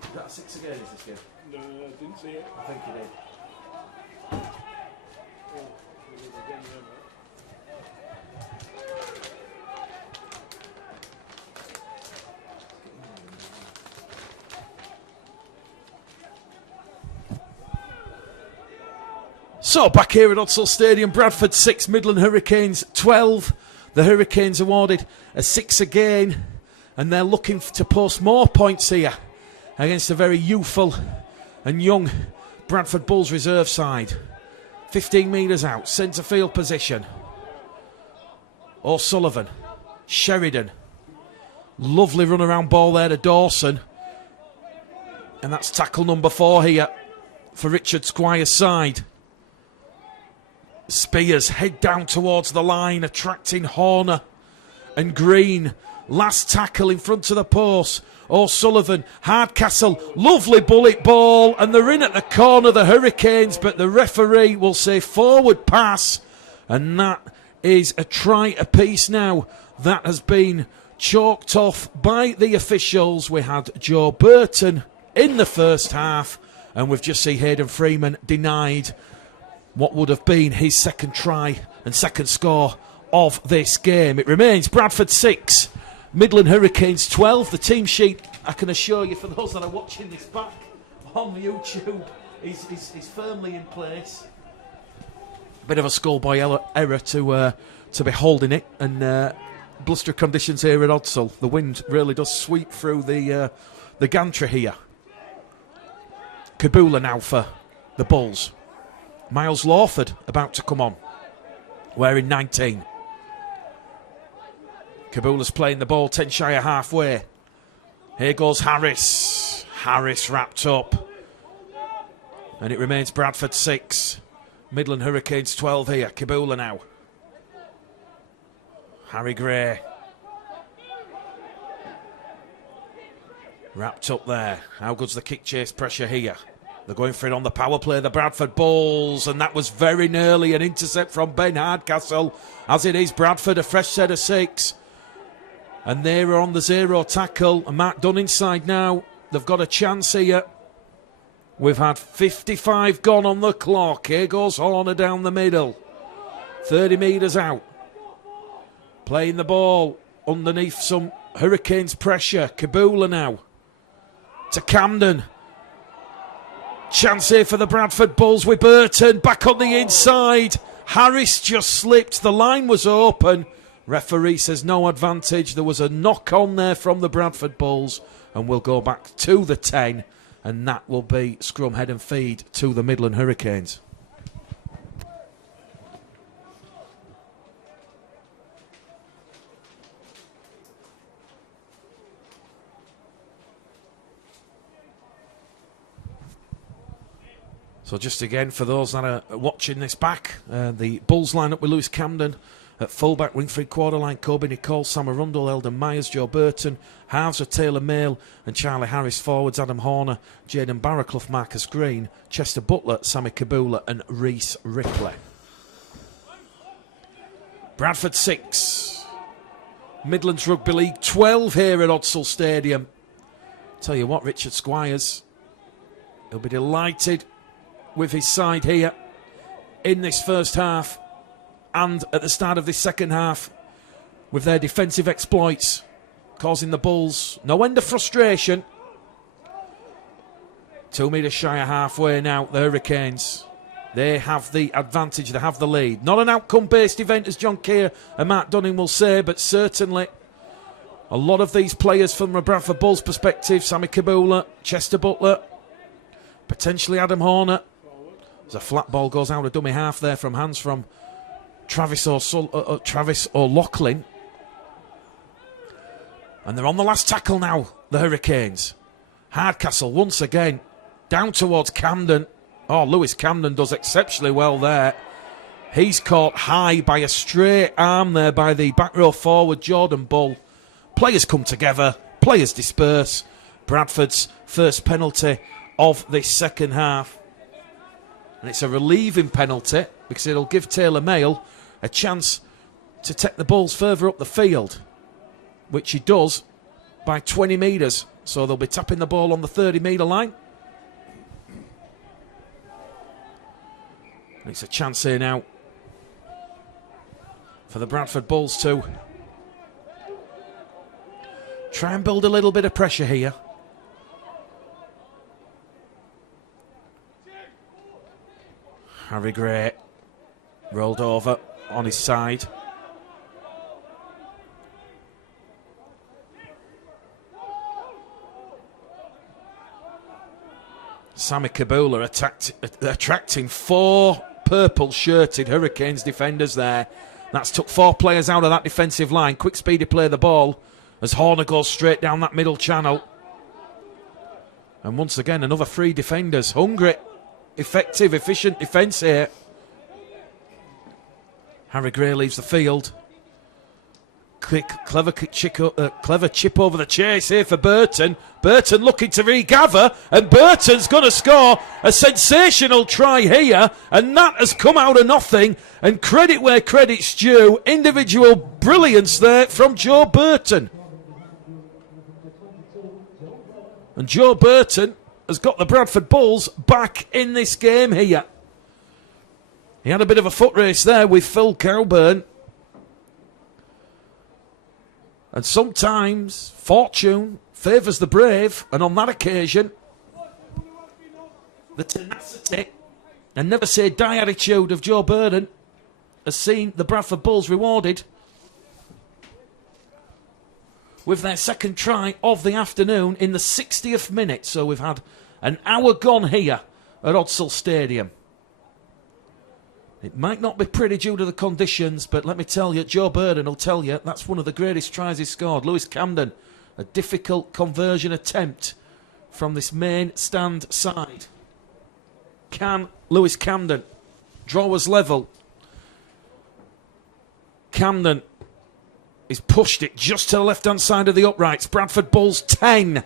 Is that 6 again, is this game? No, I didn't see it. I think you did. Oh, it was again there, So back here at Odsal Stadium, Bradford 6, Midland Hurricanes 12. The Hurricanes awarded a 6 again, and they're looking to post more points here against a very youthful and young Bradford Bulls reserve side. 15 metres out, centre field position. O'Sullivan, Sheridan. Lovely run around ball there to Dawson. And that's tackle number 4 here for Richard Squire's side. Spears head down towards the line, attracting Horner and Green. Last tackle in front of the post. O'Sullivan, Hardcastle, lovely bullet ball, and they're in at the corner, the Hurricanes, but the referee will say forward pass, and that is a try apiece now. That has been chalked off by the officials. We had Joe Burton in the first half, and we've just seen Hayden Freeman denied what would have been his second try and second score of this game. It remains Bradford 6, Midland Hurricanes 12. The team sheet, I can assure you, for those that are watching this back on YouTube, is firmly in place. Bit of a schoolboy error to be holding it, and bluster conditions here at Odsal. The wind really does sweep through the gantry here. Kabula now for the Bulls. Miles Lawford about to come on, wearing 19. Kabula's playing the ball 10 shy of halfway. Here goes Harris. Harris wrapped up. And it remains Bradford 6. Midland Hurricanes 12 here. Kabula now. Harry Gray. Wrapped up there. How good's the kick chase pressure here? They're going for it on the power play, the Bradford Bulls, and that was very nearly an intercept from Ben Hardcastle. As it is, Bradford, a fresh set of 6. And they are on the 0 tackle. And Mark Dunn inside now. They've got a chance here. We've had 55 gone on the clock. Here goes Horner down the middle. 30 metres out. Playing the ball underneath some Hurricanes pressure. Kabula now. To Camden. Chance here for the Bradford Bulls with Burton back on the inside. Harris just slipped. The line was open. Referee says no advantage. There was a knock on there from the Bradford Bulls, and we'll go back to the 10, and that will be scrum head and feed to the Midland Hurricanes. So just again, for those that are watching this back, the Bulls line up with Lewis Camden at fullback, Wingfield quarter line, Kobe Nicole, Sam Arundel, Eldon Myers, Joe Burton, halves are Taylor Mail and Charlie Harris, forwards Adam Horner, Jaden Barraclough, Marcus Green, Chester Butler, Sammy Kabula and Reese Rickley. Bradford 6, Midlands Rugby League 12 here at Odsal Stadium. Tell you what, Richard Squires, he'll be delighted with his side here in this first half and at the start of this second half with their defensive exploits causing the Bulls no end of frustration. 2 metres shy of halfway now, the Hurricanes. They have the advantage, they have the lead. Not an outcome-based event, as John Keir and Mark Dunning will say, but certainly a lot of these players from a Bradford Bulls perspective, Sammy Kabula, Chester Butler, potentially Adam Horner. As a flat ball goes out of dummy half there from hands from Travis O'Loughlin. And they're on the last tackle now, the Hurricanes. Hardcastle once again down towards Camden. Oh, Lewis Camden does exceptionally well there. He's caught high by a straight arm there by the back row forward, Jordan Bull. Players come together, players disperse. Bradford's first penalty of this second half. And it's a relieving penalty because it'll give Taylor Mayle a chance to take the Bulls further up the field, which he does by 20 metres. So they'll be tapping the ball on the 30-metre line. And it's a chance here now for the Bradford Bulls to try and build a little bit of pressure here. Harry Gray rolled over on his side. Sammy Kabula attracting 4 purple-shirted Hurricanes defenders there. That's took 4 players out of that defensive line. Quick, speedy play of the ball as Horner goes straight down that middle channel. And once again, another 3 defenders. Hungry, effective, efficient defence here. Harry Gray leaves the field. Quick, clever chip over the chase here for Burton. Burton looking to regather, and Burton's going to score a sensational try here, and that has come out of nothing. And credit where credit's due, individual brilliance there from Joe Burton. And Joe Burton has got the Bradford Bulls back in this game here. He had a bit of a foot race there with Phil Cowburn. And sometimes fortune favours the brave, and on that occasion, the tenacity and never say die attitude of Joe Burton has seen the Bradford Bulls rewarded with their second try of the afternoon in the 60th minute. So we've had an hour gone here at Odsal Stadium. It might not be pretty due to the conditions, but let me tell you, Joe Burton will tell you that's one of the greatest tries he's scored. Lewis Camden, a difficult conversion attempt from this main stand side. Can Lewis Camden draw us level? Camden is pushed it just to the left-hand side of the uprights. Bradford Bulls 10.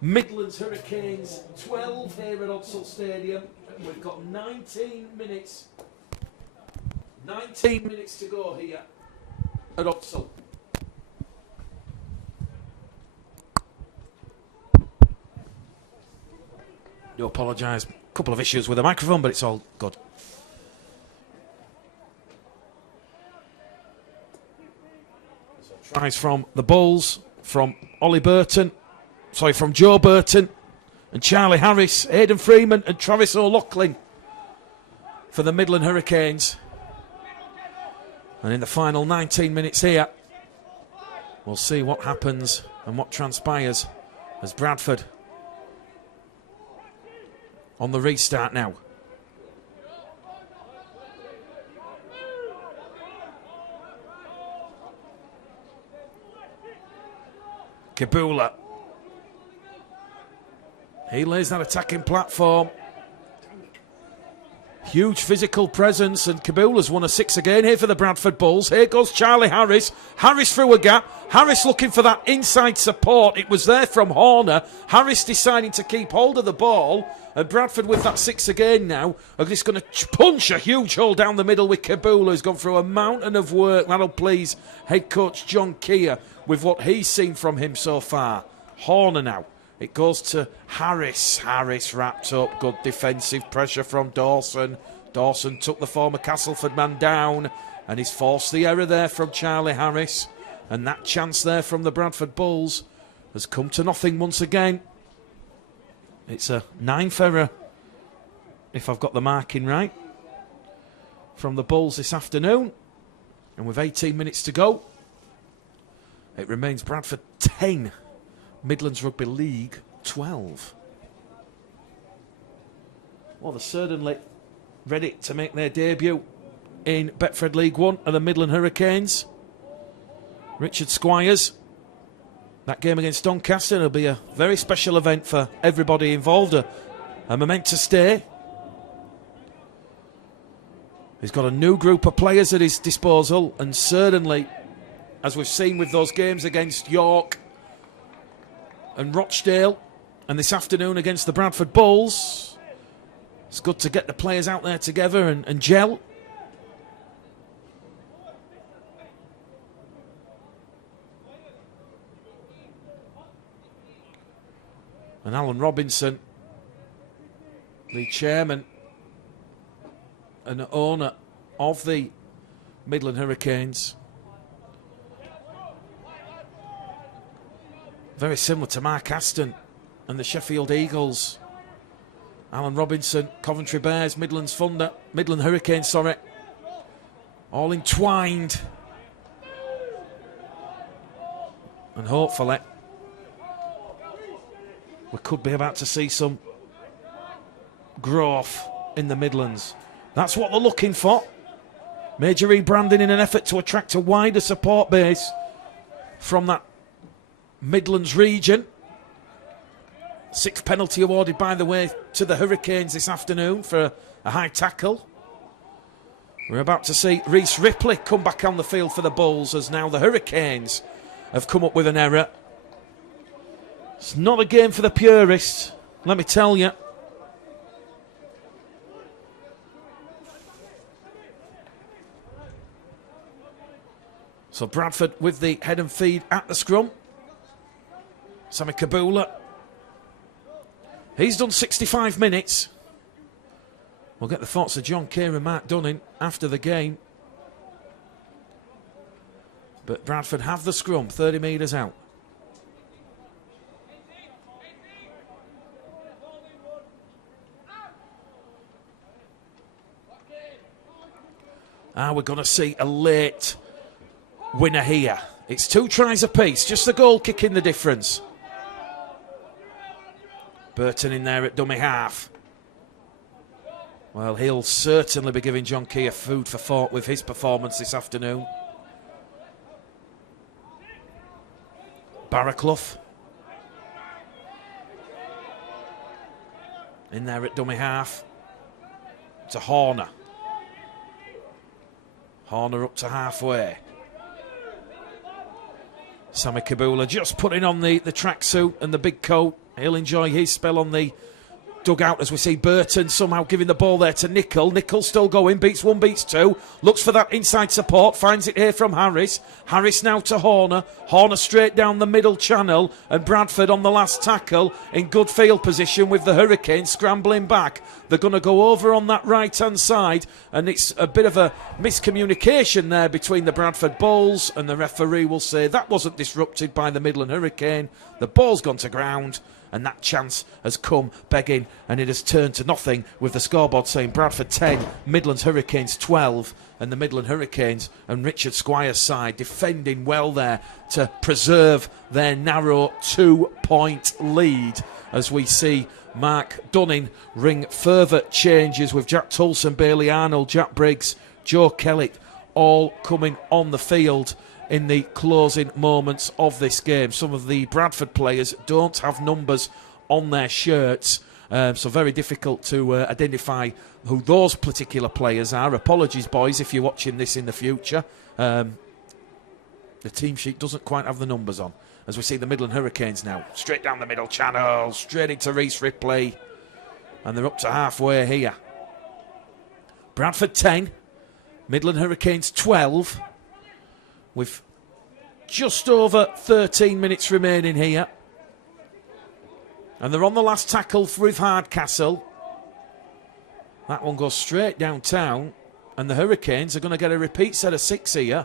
Midlands Hurricanes 12 here at Odsal Stadium. We've got 19 minutes. 19 minutes to go here at Odsal. Do apologise. A couple of issues with the microphone, but it's all good. Tries from the Bulls, from Ollie Burton, from Joe Burton and Charlie Harris, Aidan Freeman and Travis O'Loughlin for the Midland Hurricanes. And in the final 19 minutes here, we'll see what happens and what transpires as Bradford on the restart now. Kabula. He lays that attacking platform. Huge physical presence, and Kabula's won a 6 again here for the Bradford Bulls. Here goes Charlie Harris. Harris through a gap. Harris looking for that inside support. It was there from Horner. Harris deciding to keep hold of the ball. And Bradford with that 6 again now are just going to punch a huge hole down the middle with Kabula, who's gone through a mountain of work. That'll please head coach John Keir with what he's seen from him so far. Horner now. It goes to Harris. Harris wrapped up. Good defensive pressure from Dawson. Dawson took the former Castleford man down, and he's forced the error there from Charlie Harris. And that chance there from the Bradford Bulls has come to nothing once again. It's a 9th error, if I've got the marking right. from the Bulls this afternoon. And with 18 minutes to go, it remains Bradford 10, Midlands Rugby League 12. Well, they're certainly ready to make their debut in Betfred League One are the Midland Hurricanes. Richard Squires. That game against Doncaster will be a very special event for everybody involved. A momentous stay. He's got a new group of players at his disposal, and certainly, as we've seen with those games against York and Rochdale, and this afternoon against the Bradford Bulls, it's good to get the players out there together and gel. And Alan Robinson, the chairman and owner of the Midland Hurricanes, very similar to Mark Aston and the Sheffield Eagles. Alan Robinson, Coventry Bears, Midland Hurricanes, sorry, all entwined. And hopefully we could be about to see some growth in the Midlands. That's what they're looking for. Major rebranding in an effort to attract a wider support base from that Midlands region. Sixth penalty awarded, by the way, to the Hurricanes this afternoon for a high tackle. We're about to see Rhys Ripley come back on the field for the Bulls, as now the Hurricanes have come up with an error. It's not a game for the purists, let me tell you. So Bradford with the head and feed at the scrum. Sammy Kabula. He's done 65 minutes. We'll get the thoughts of John Keir and Mark Dunning after the game. But Bradford have the scrum, 30 metres out. We're going to see a late winner here. It's 2 tries apiece, just the goal kicking the difference. Burton in there at dummy half. Well, he'll certainly be giving John Keir food for thought with his performance this afternoon. Barraclough in there at dummy half to Horner. Horner up to halfway. Sammy Kabula just putting on the tracksuit and the big coat. He'll enjoy his spell on the dugout as we see Burton somehow giving the ball there to Nicol. Nicol still going, beats 1, beats 2. Looks for that inside support, finds it here from Harris. Harris now to Horner. Horner straight down the middle channel, and Bradford on the last tackle in good field position with the Hurricanes scrambling back. They're going to go over on that right-hand side, and it's a bit of a miscommunication there between the Bradford Bulls, and the referee will say that wasn't disrupted by the Midland Hurricane. The ball's gone to ground, and that chance has come begging, and it has turned to nothing with the scoreboard saying Bradford 10, Midlands Hurricanes 12, and the Midland Hurricanes and Richard Squire's side defending well there to preserve their narrow 2-point lead, as we see Mark Dunning ring further changes with Jack Toulson, Bailey Arnold, Jack Briggs, Joe Kellett all coming on the field in the closing moments of this game. Some of the Bradford players don't have numbers on their shirts, so very difficult to identify who those particular players are. Apologies, boys, if you're watching this in the future. The team sheet doesn't quite have the numbers on, as we see the Midland Hurricanes now. Straight down the middle channel, straight into Rhys Ripley, and they're up to halfway here. Bradford 10, Midland Hurricanes 12, with just over 13 minutes remaining here. And they're on the last tackle with Hardcastle. That one goes straight downtown, and the Hurricanes are going to get a repeat set of 6 here,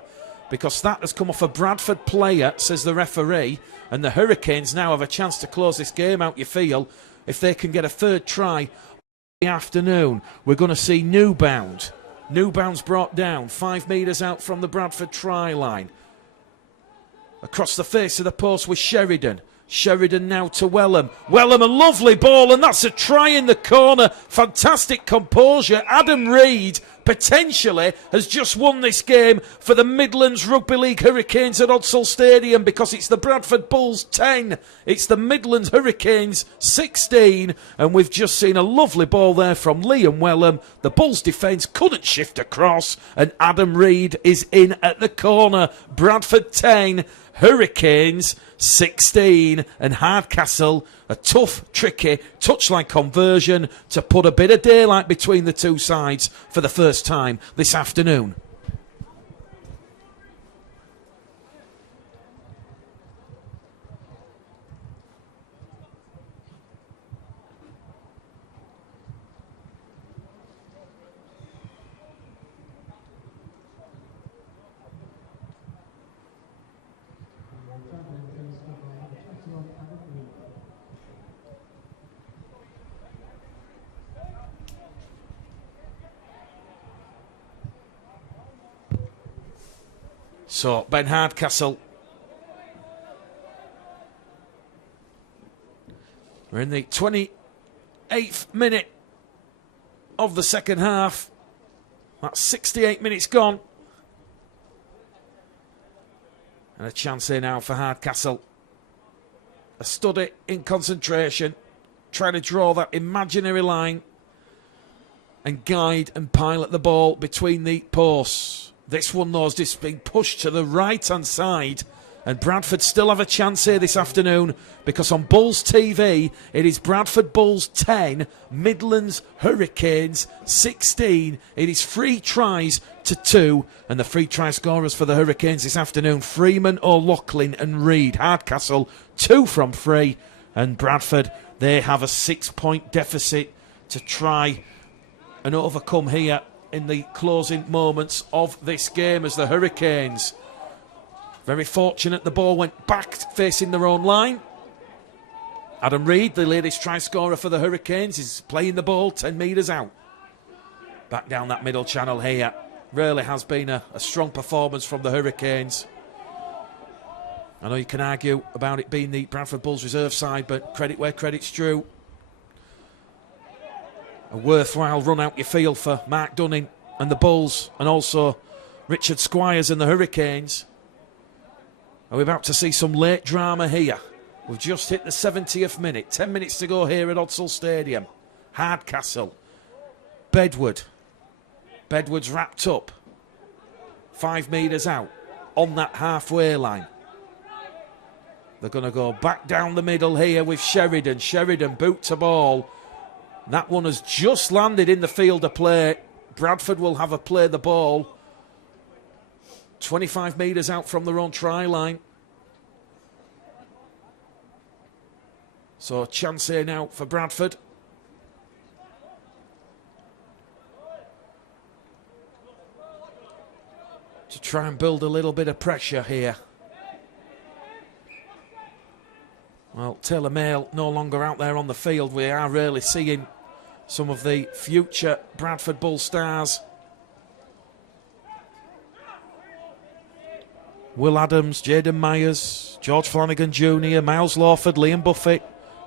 because that has come off a Bradford player, says the referee, and the Hurricanes now have a chance to close this game out, you feel, if they can get a third try in the afternoon. We're going to see Newbound New bounce brought down, 5 metres out from the Bradford try line. Across the face of the post with Sheridan. Sheridan now to Wellham. Wellham, a lovely ball, and that's a try in the corner. Fantastic composure. Adam Reid potentially has just won this game for the Midlands Rugby League Hurricanes at Odsal Stadium, because it's the Bradford Bulls 10. It's the Midlands Hurricanes 16, and we've just seen a lovely ball there from Liam Wellham. The Bulls defence couldn't shift across, and Adam Reid is in at the corner. Bradford 10, Hurricanes 16, and Hardcastle, a tough, tricky touchline conversion to put a bit of daylight between the two sides for the first time this afternoon. So, Ben Hardcastle. We're in the 28th minute of the second half. That's 68 minutes gone. And a chance here now for Hardcastle. A study in concentration, trying to draw that imaginary line and guide and pilot the ball between the posts. This one, though, is just being pushed to the right-hand side, and Bradford still have a chance here this afternoon, because on Bulls TV, it is Bradford Bulls 10, Midlands Hurricanes 16. It is 3 tries to 2, and the free try scorers for the Hurricanes this afternoon, Freeman, O'Loughlin and Reid. Hardcastle, 2 from 3, and Bradford, they have a 6-point deficit to try and overcome here in the closing moments of this game, as the Hurricanes, very fortunate the ball went back facing their own line. Adam Reid, the latest try scorer for the Hurricanes, is playing the ball 10 metres out. Back down that middle channel here. Really has been a strong performance from the Hurricanes. I know you can argue about it being the Bradford Bulls reserve side, but credit where credit's due. A worthwhile run out your field for Mark Dunning and the Bulls, and also Richard Squires and the Hurricanes. Are we about to see some late drama here? We've just hit the 70th minute. 10 minutes to go here at Odsal Stadium. Hardcastle. Bedward. Bedward's wrapped up. 5 metres out on that halfway line. They're going to go back down the middle here with Sheridan. Sheridan boot to ball. That one has just landed in the field of play. Bradford will have a play the ball 25 metres out from their own try line. So a chance here now for Bradford. To try and build a little bit of pressure here. Well, Taylor Mail no longer out there on the field. We are really seeing some of the future Bradford Bull stars. Will Adams, Jaden Myers, George Flanagan Jr., Miles Lawford, Liam Buffett,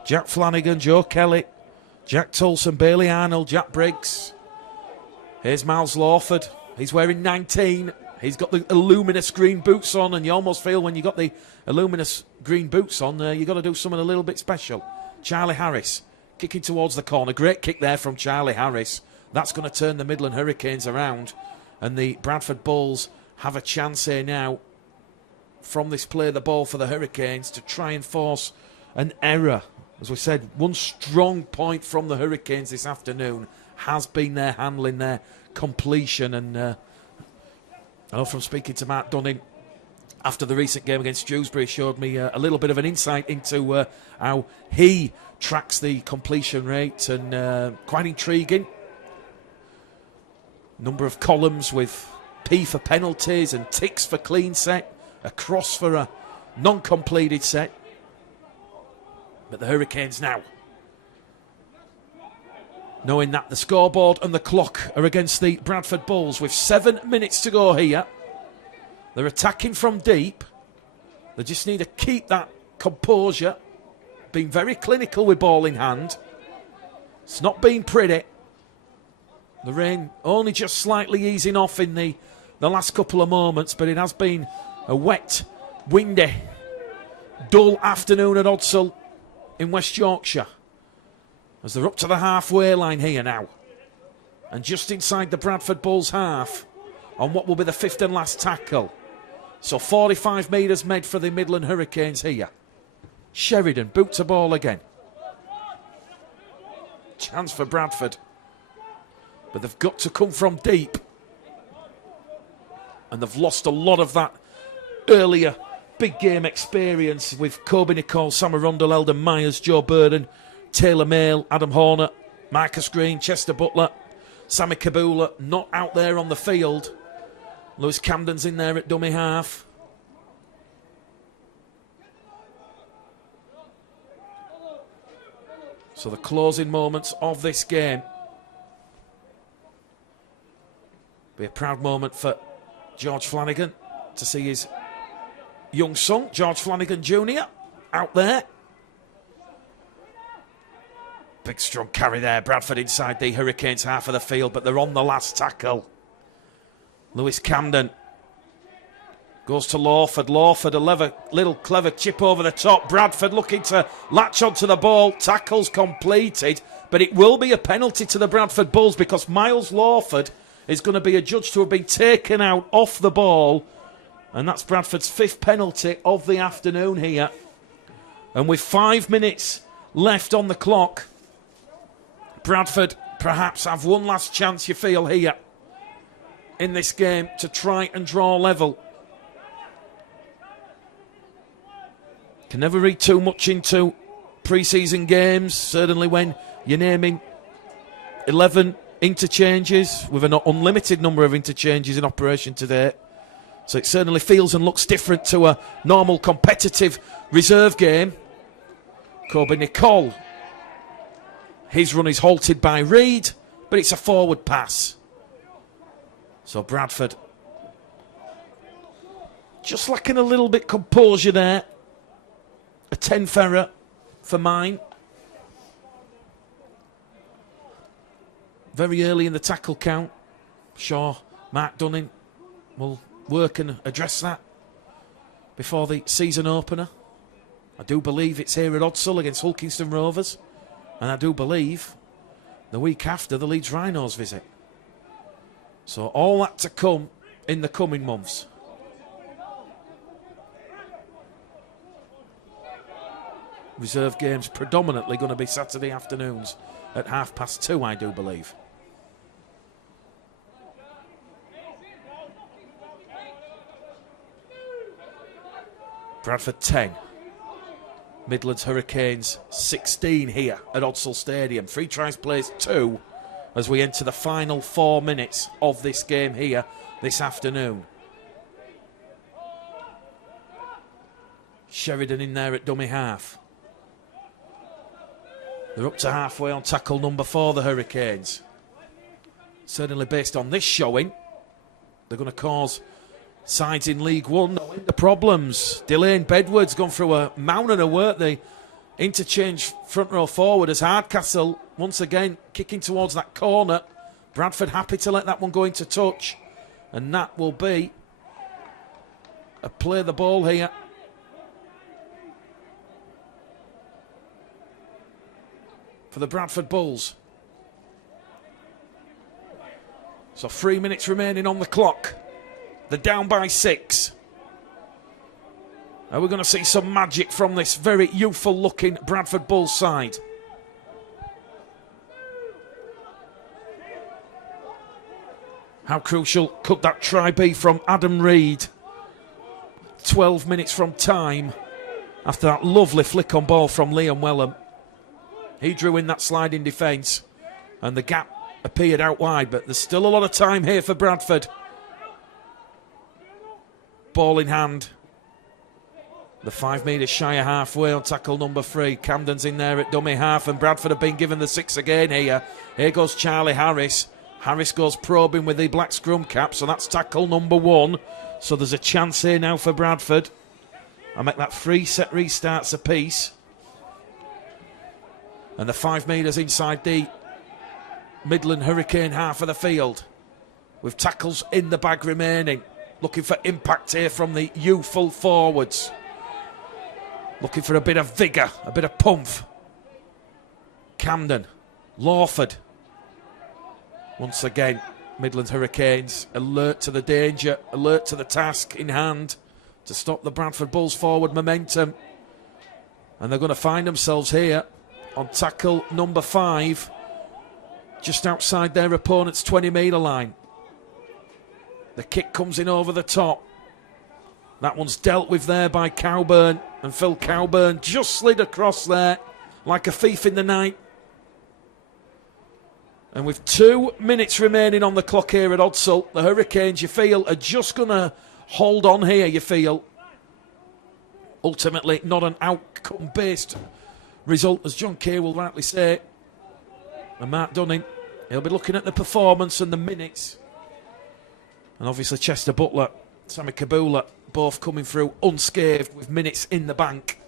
Jack Flanagan, Joe Kelly, Jack Tolson, Bailey Arnold, Jack Briggs. Here's Miles Lawford. He's wearing 19. He's got the luminous green boots on, and you almost feel when you got the luminous green boots on, you've got to do something a little bit special. Charlie Harris kicking towards the corner. Great kick there from Charlie Harris. That's going to turn the Midland Hurricanes around, and the Bradford Bulls have a chance here now from this play the ball for the Hurricanes to try and force an error. As we said, one strong point from the Hurricanes this afternoon has been their handling, their completion, and I know from speaking to Mark Dunning after the recent game against Dewsbury, showed me a little bit of an insight into how he tracks the completion rate, and quite intriguing. Number of columns with P for penalties and ticks for clean set, a cross for a non-completed set. But the Hurricanes now knowing that the scoreboard and the clock are against the Bradford Bulls with 7 minutes to go here. They're attacking from deep. They just need to keep that composure, being very clinical with ball in hand. It's not been pretty. The rain only just slightly easing off in the last couple of moments, but it has been a wet, windy, dull afternoon at Odsal in West Yorkshire. As they're up to the halfway line here now. And just inside the Bradford Bulls half on what will be the fifth and last tackle. So 45 metres made for the Midland Hurricanes here. Sheridan, boot to ball again. Chance for Bradford. But they've got to come from deep. And they've lost a lot of that earlier big game experience with Kobe Nicole, Sam Arundel, Eldon Myers, Joe Burton, Taylor Mail, Adam Horner, Marcus Green, Chester Butler, Sammy Kabula not out there on the field. Lewis Camden's in there at dummy half. So the closing moments of this game. Be a proud moment for George Flanagan to see his young son, George Flanagan Jr., out there. Big strong carry there. Bradford inside the Hurricanes half of the field, but they're on the last tackle. Lewis Camden goes to Lawford. Lawford, a little clever chip over the top. Bradford looking to latch onto the ball. Tackle's completed, but it will be a penalty to the Bradford Bulls because Miles Lawford is going to be adjudged to have been taken out off the ball. And that's Bradford's fifth penalty of the afternoon here. And with 5 minutes left on the clock, Bradford perhaps have one last chance, you feel, here in this game to try and draw level. Can never read too much into pre-season games, certainly when you're naming 11 interchanges with an unlimited number of interchanges in operation today. So it certainly feels and looks different to a normal competitive reserve game. Kobe Nicole. His run is halted by Reed, but it's a forward pass. So Bradford just lacking a little bit composure there. A 10 ferrer for mine. Very early in the tackle count. Sure, Mark Dunning will work and address that before the season opener. I do believe it's here at Odsal against Hulkingston Rovers. And I do believe the week after the Leeds Rhinos visit. So all that to come in the coming months. Reserve games predominantly going to be Saturday afternoons at 2:30, I do believe. Bradford 10. Midlands Hurricanes 16 here at Odsal Stadium. 3 tries plays 2 as we enter the final 4 minutes of this game here this afternoon. Sheridan in there at dummy half. They're up to halfway on tackle number 4, the Hurricanes. Certainly based on this showing, they're going to cause sides in League One the problems. Delane Bedward's gone through a mountain of work. The interchange front row forward as Hardcastle once again kicking towards that corner. Bradford happy to let that one go into touch, and that will be a play the ball here. For the Bradford Bulls. So 3 minutes remaining on the clock. They're down by 6. Are we going to see some magic from this very youthful looking Bradford Bulls side? How crucial could that try be from Adam Reed? 12 minutes from time after that lovely flick on ball from Liam Wellham. He drew in that sliding defence and the gap appeared out wide, but there's still a lot of time here for Bradford. Ball in hand. The 5 metres shy of halfway on tackle number 3. Camden's in there at dummy half, and Bradford have been given the 6 again here. Here goes Charlie Harris. Harris goes probing with the black scrum cap, so that's tackle number 1. So there's a chance here now for Bradford. I make that 3 set restarts apiece. And the 5 metres inside the Midland Hurricane half of the field, with tackles in the bag remaining. Looking for impact here from the youthful forwards. Looking for a bit of vigour, a bit of pumph. Camden, Lawford. Once again, Midlands Hurricanes alert to the danger, alert to the task in hand to stop the Bradford Bulls' forward momentum. And they're going to find themselves here on tackle number 5, just outside their opponent's 20-metre line. The kick comes in over the top. That one's dealt with there by Cowburn, and Phil Cowburn just slid across there like a thief in the night. And with 2 minutes remaining on the clock here at Odsal, the Hurricanes, you feel, are just going to hold on here, you feel. Ultimately, not an outcome-based result, as John Kay will rightly say. And Mark Dunning, he'll be looking at the performance and the minutes. And obviously Chester Butler, Sammy Kabula, both coming through unscathed with minutes in the bank.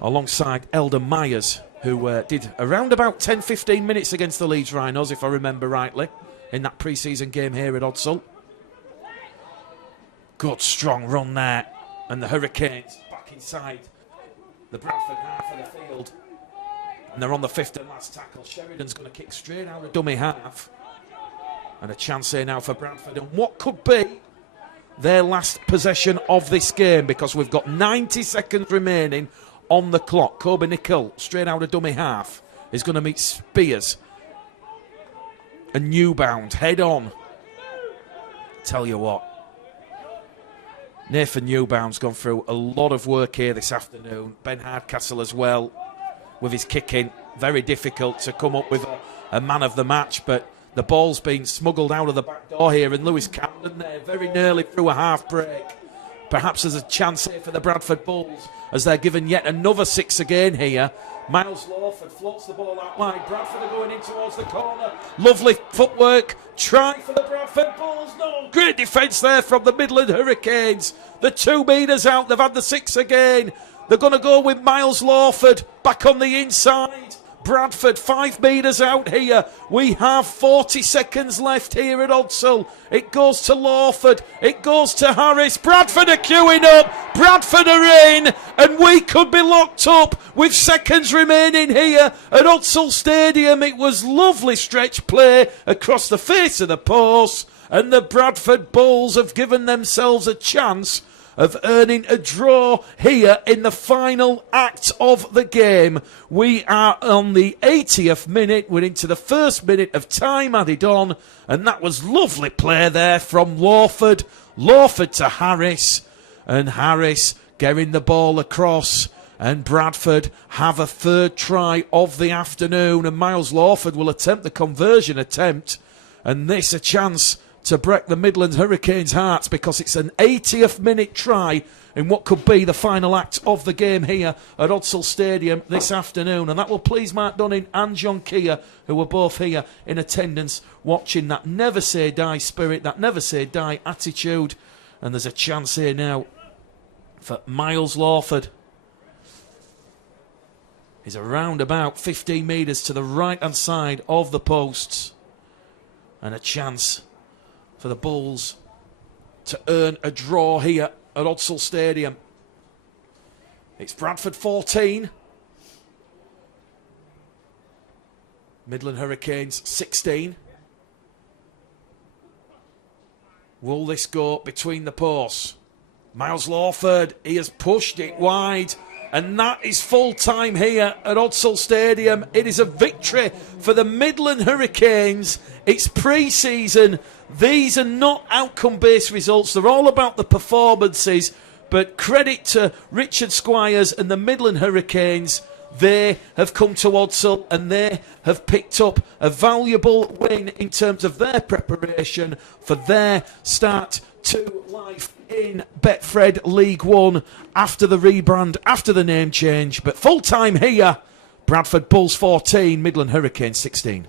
Alongside Eldon Myers, who did around about 10-15 minutes against the Leeds Rhinos, if I remember rightly, in that pre-season game here at Odsal. Good strong run there. And the Hurricanes back inside the Bradford half of the field. And they're on the 5th and last tackle. Sheridan's going to kick straight out of dummy half. And a chance here now for Bradford. And what could be their last possession of this game, because we've got 90 seconds remaining on the clock. Kobe Nicol, straight out of dummy half, is going to meet Spears. And Newbound, head on. Tell you what, Nathan Newbound's gone through a lot of work here this afternoon. Ben Hardcastle as well, with his kicking. Very difficult to come up with a man of the match, but the ball's been smuggled out of the back door here, and Lewis Camden there very nearly through a half break. Perhaps there's a chance here for the Bradford Bulls, as they're given yet another 6 again here. Miles Lawford floats the ball out wide. Bradford are going in towards the corner. Lovely footwork. Try for the Bradford Bulls. No, great defence there from the Midland Hurricanes. The 2 metres out. They've had the 6 again. They're going to go with Miles Lawford back on the inside. Bradford 5 metres out here. We have 40 seconds left here at Odsal. It goes to Lawford. It goes to Harris. Bradford are queuing up. Bradford are in. And we could be locked up with seconds remaining here at Odsal Stadium. It was lovely stretch play across the face of the post. And the Bradford Bulls have given themselves a chance of earning a draw here in the final act of the game. We are on the 80th minute. We're into the first minute of time added on, and that was lovely play there from Lawford. Lawford to Harris, and Harris getting the ball across, and Bradford have a 3rd try of the afternoon, and Miles Lawford will attempt the conversion attempt, and this a chance to break the Midlands Hurricanes' hearts, because it's an 80th minute try in what could be the final act of the game here at Odsal Stadium this afternoon. And that will please Mark Dunning and John Keir, who were both here in attendance watching that never say die spirit, that never say die attitude. And there's a chance here now for Miles Lawford. He's around about 15 metres to the right hand side of the posts. And a chance for the Bulls to earn a draw here at Odsal Stadium. It's Bradford 14. Midland Hurricanes 16. Will this go between the posts? Miles Lawford, he has pushed it wide. And that is full time here at Odsal Stadium. It is a victory for the Midland Hurricanes. It's pre-season. These are not outcome-based results. They're all about the performances. But credit to Richard Squires and the Midland Hurricanes. They have come to Odsal and they have picked up a valuable win in terms of their preparation for their start to life in Betfred League One after the rebrand, after the name change. But full time here, Bradford Bulls 14, Midland Hurricanes 16.